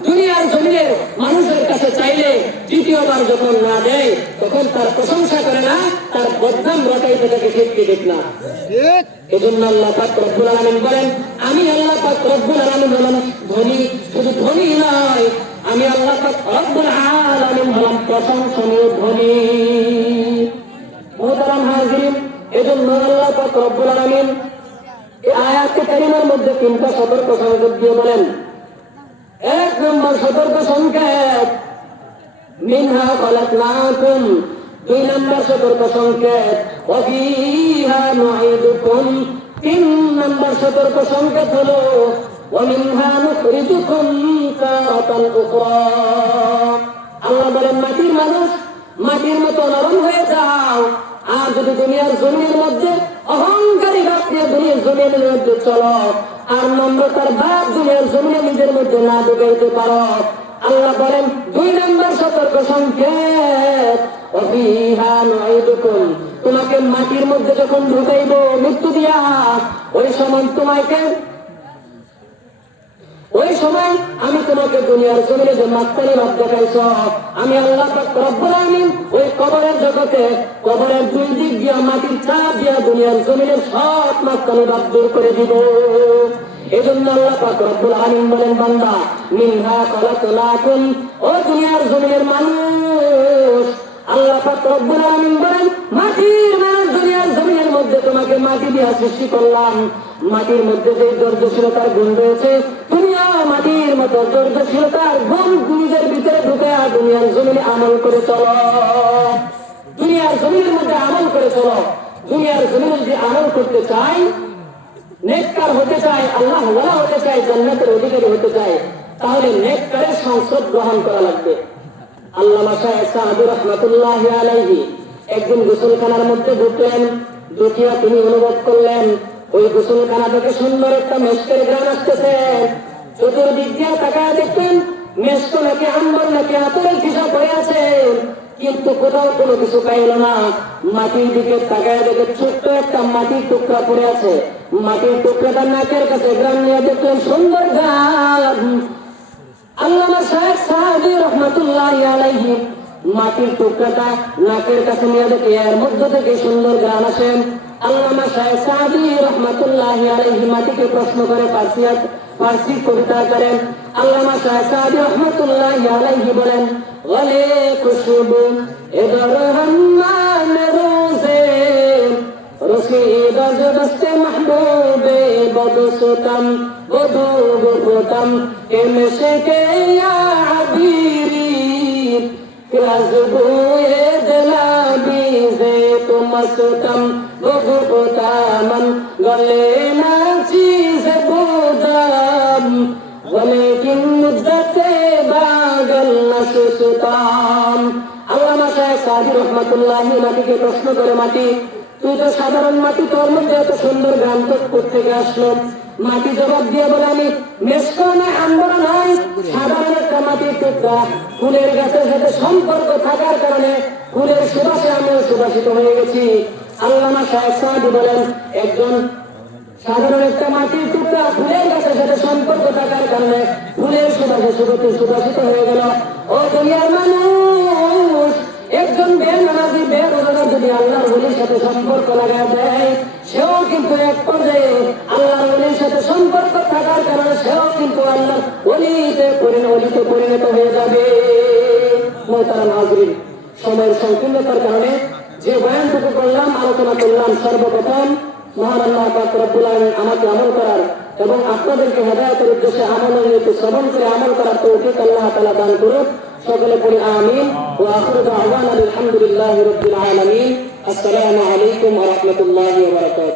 দুনিয়ার জমিনের মানুষের কাছে চাইলে দ্বিতীয়বার যখন না দেয় তখন তার প্রশংসা করে না, তার বদনাম রটাইতে থাকে, ঠিক না? এজন্য আল্লাহ পাক রব্বুল আলামিন বলেন আমি আল্লাহ পাক রব্বুল আলামিন হলাম ধনী, শুধু ধনী নয়, আমি আল্লাহ পাক রব্বুল আলামিন হলাম প্রশংসনীয় ধনী। মুহতারাম হাজিরিন, এজন্য আল্লাহ পাক রব্বুল আলামিন এই আয়াতে কারিমার মধ্যে তিনটা সতর্ক সংকেত দিয়ে বলেন। এক নম্বর সতর্ক সংকেত, মিনহা খলাকনাকুম 2 নম্বর সতর্ক সংকেত ওয়াফিহা নুঈদুকুম। 3 নম্বর সতর্ক সংকেত হলো ওয়ামিনহা নুখরিজুকুম তারাতান উখরা। আল্লাহ বলেন মাটির মানুষ, মাটির মতো নরম হয়ে যাও। আর যদি দুনিয়ার জমিনের মধ্যে অহংকারী ভাব নিয়ে দুনিয়ার জমিনের মধ্যে চলো, আর নম্রতার ভাব দুনিয়ার জমিনে নিজের মধ্যে না ঢুকাইতে পারো, আল্লাহ বলেন 2 নম্বর সতর্ক সংকেত ওয়াফিহা নুঈদুকুম। তোমাকে মাটির মধ্যে যখন ঢুকাইব মৃত্যু দিয়া, ওই সময় আমি তোমাকে দুনিয়ার জমিনে যে মাস্তানি ভাব দেখাইছ, আমি আল্লাহ পাক রব্বুল আলামিন ওই কবরের জগতে কবরের 2 দিক দিয়া মাটির চাপ দিয়া দুনিয়ার জমিনের সব মাস্তানি ভাব দূর করে দিব। এজন্য আল্লাহ পাক রব্বুল আলামিন বলেন, বান্দা মিনহা খলাকনাকুম, ও দুনিয়ার জমিনের মানুষ, আল্লাহ পাক রব্বুল আলামিন বলেন মাটির মানুষ, দুনিয়ার জমিনের মধ্যে তোমাকে মাটি দিয়া সৃষ্টি করলাম। মাটির মধ্যে যে ধৈর্যশীলতার গুণ রয়েছে, তুমিও মাটির মতো ধৈর্যশীলতার গুণ নিজের ভিতরে ঢুকে দুনিয়ার জমিনে আমল করে চলো। দুনিয়ার জমিনের মধ্যে আমল করে চলো। দুনিয়ার জমিনে যদি আমল করতে চাই, নেককার হতে চাই, আল্লাহ ওয়ালা হতে চাই, জান্নাতের অধিকারী হতে চাই, তাহলে নেককারের সংসদ গ্রহণ করা লাগবে। আল্লামা শায়েখ সাদি রাহমাতুল্লাহি আলাইহি একদিন গোসলখানার মধ্যে ঢুকলেন, ঢুকিয়া তিনি অনুভব করলেন ওই গোসলখানা থেকে সুন্দর একটা মেশকের ঘ্রাণ আসতেছে। চতুর্দিক দিয়ে তাকায় দেখতেন মেশক নাকি আম্বর নাকি আতরের খিসা পড়ে আছে, কিন্তু কোথাও কোনো কিছু পাইল না। মাটির দিকে তাকায় দেখে ছোট্ট একটা মাটির টুকরা পড়ে আছে। মাটির টুকরাটা নাকের কাছে ঘ্রাণ নিয়ে দেখলেন সুন্দর ঘ্রাণ। আল্লামা শায়েখ সাদি রাহমাতুল্লাহি আলাইহি মাটির টুকরাটা নাকের কাছে নিয়ে দেখে এর মধ্য থেকে সুন্দর ঘ্রাণ আসে। আল্লামা শায়েখ সাদি রাহমাতুল্লাহি আলাইহি মাটিকে প্রশ্ন করে ফার্সি কবিতা করেন। আল্লামা শায়েখ সাদি রাহমাতুল্লাহি আলাইহি বলেন, গলে খুশবু এদর হাম্মান রোজে রসিদা জবস্তে মাহবুবে বদসুতম বদু বদুতম এমশকে ইয়া আবিরি রাজবুয়ে জলাবি যে তুমসুতম বদুতামন গলে না চিজ বুদাম ওয়ালাকিন মুদ্দাতে বাগল নশুসুতাম। আল্লামা শায়েখ সাদি রাহমাতুল্লাহি মাটিকে প্রশ্ন করে, মাটি তুই তো সাধারণ মাটি, তোর মধ্যে এত সুন্দর গান তো কোত্থেকে আসলো? মাটি জবাব দিয়ে বলে, আমি মেশক না আম্বর নয়, সাধারণ একটা মাটির টুকরা। ফুলের গাছের সাথে সম্পর্ক থাকার কারণে ফুলের সুবাসে আমিও সুবাসিত হয়ে গেছি। আল্লামা শায়েখ সাদি বলেন, একজন সাধারণ একটা মাটির টুকরা ফুলের গাছের সাথে সম্পর্ক থাকার কারণে ফুলের সুবাসে সুবাসিত হয়ে গেল। ও দুনিয়ার মানুষ, একজন বেনামাজি বেরোজা যদি আল্লাহর ওলির সাথে সম্পর্ক লাগায় দেয়, সেও কিন্তু এক পর্যায়ে আল্লাহর ওলির সাথে সম্পর্ক থাকার কারণে সেও কিন্তু আল্লাহর ওলিতে পরিণত হয়ে যাবে। মোহতারাম হাজরিন, সময়ের সংকীর্ণতার কারণে যে বয়ানটুকু করলাম, আলোচনা করলাম, সর্বপ্রথম মহান আল্লাহ পাক রব্বুল আলামিন আমাকে আমল করার এবং আপনাদেরকে হেদায়েতের উদ্দেশ্যে আমলের নীতি শ্রবণ করে আমল করার তৌফিক আল্লাহ তাআলা দান করুন। সকলে পড়ি আমিন। ওয়া আখিরু দাওয়ানা আলহামদুলিল্লাহি রাব্বিল আলামিন। আসসালামু আলাইকুম ওয়া রাহমাতুল্লাহি ওয়া বারাকাতুহু।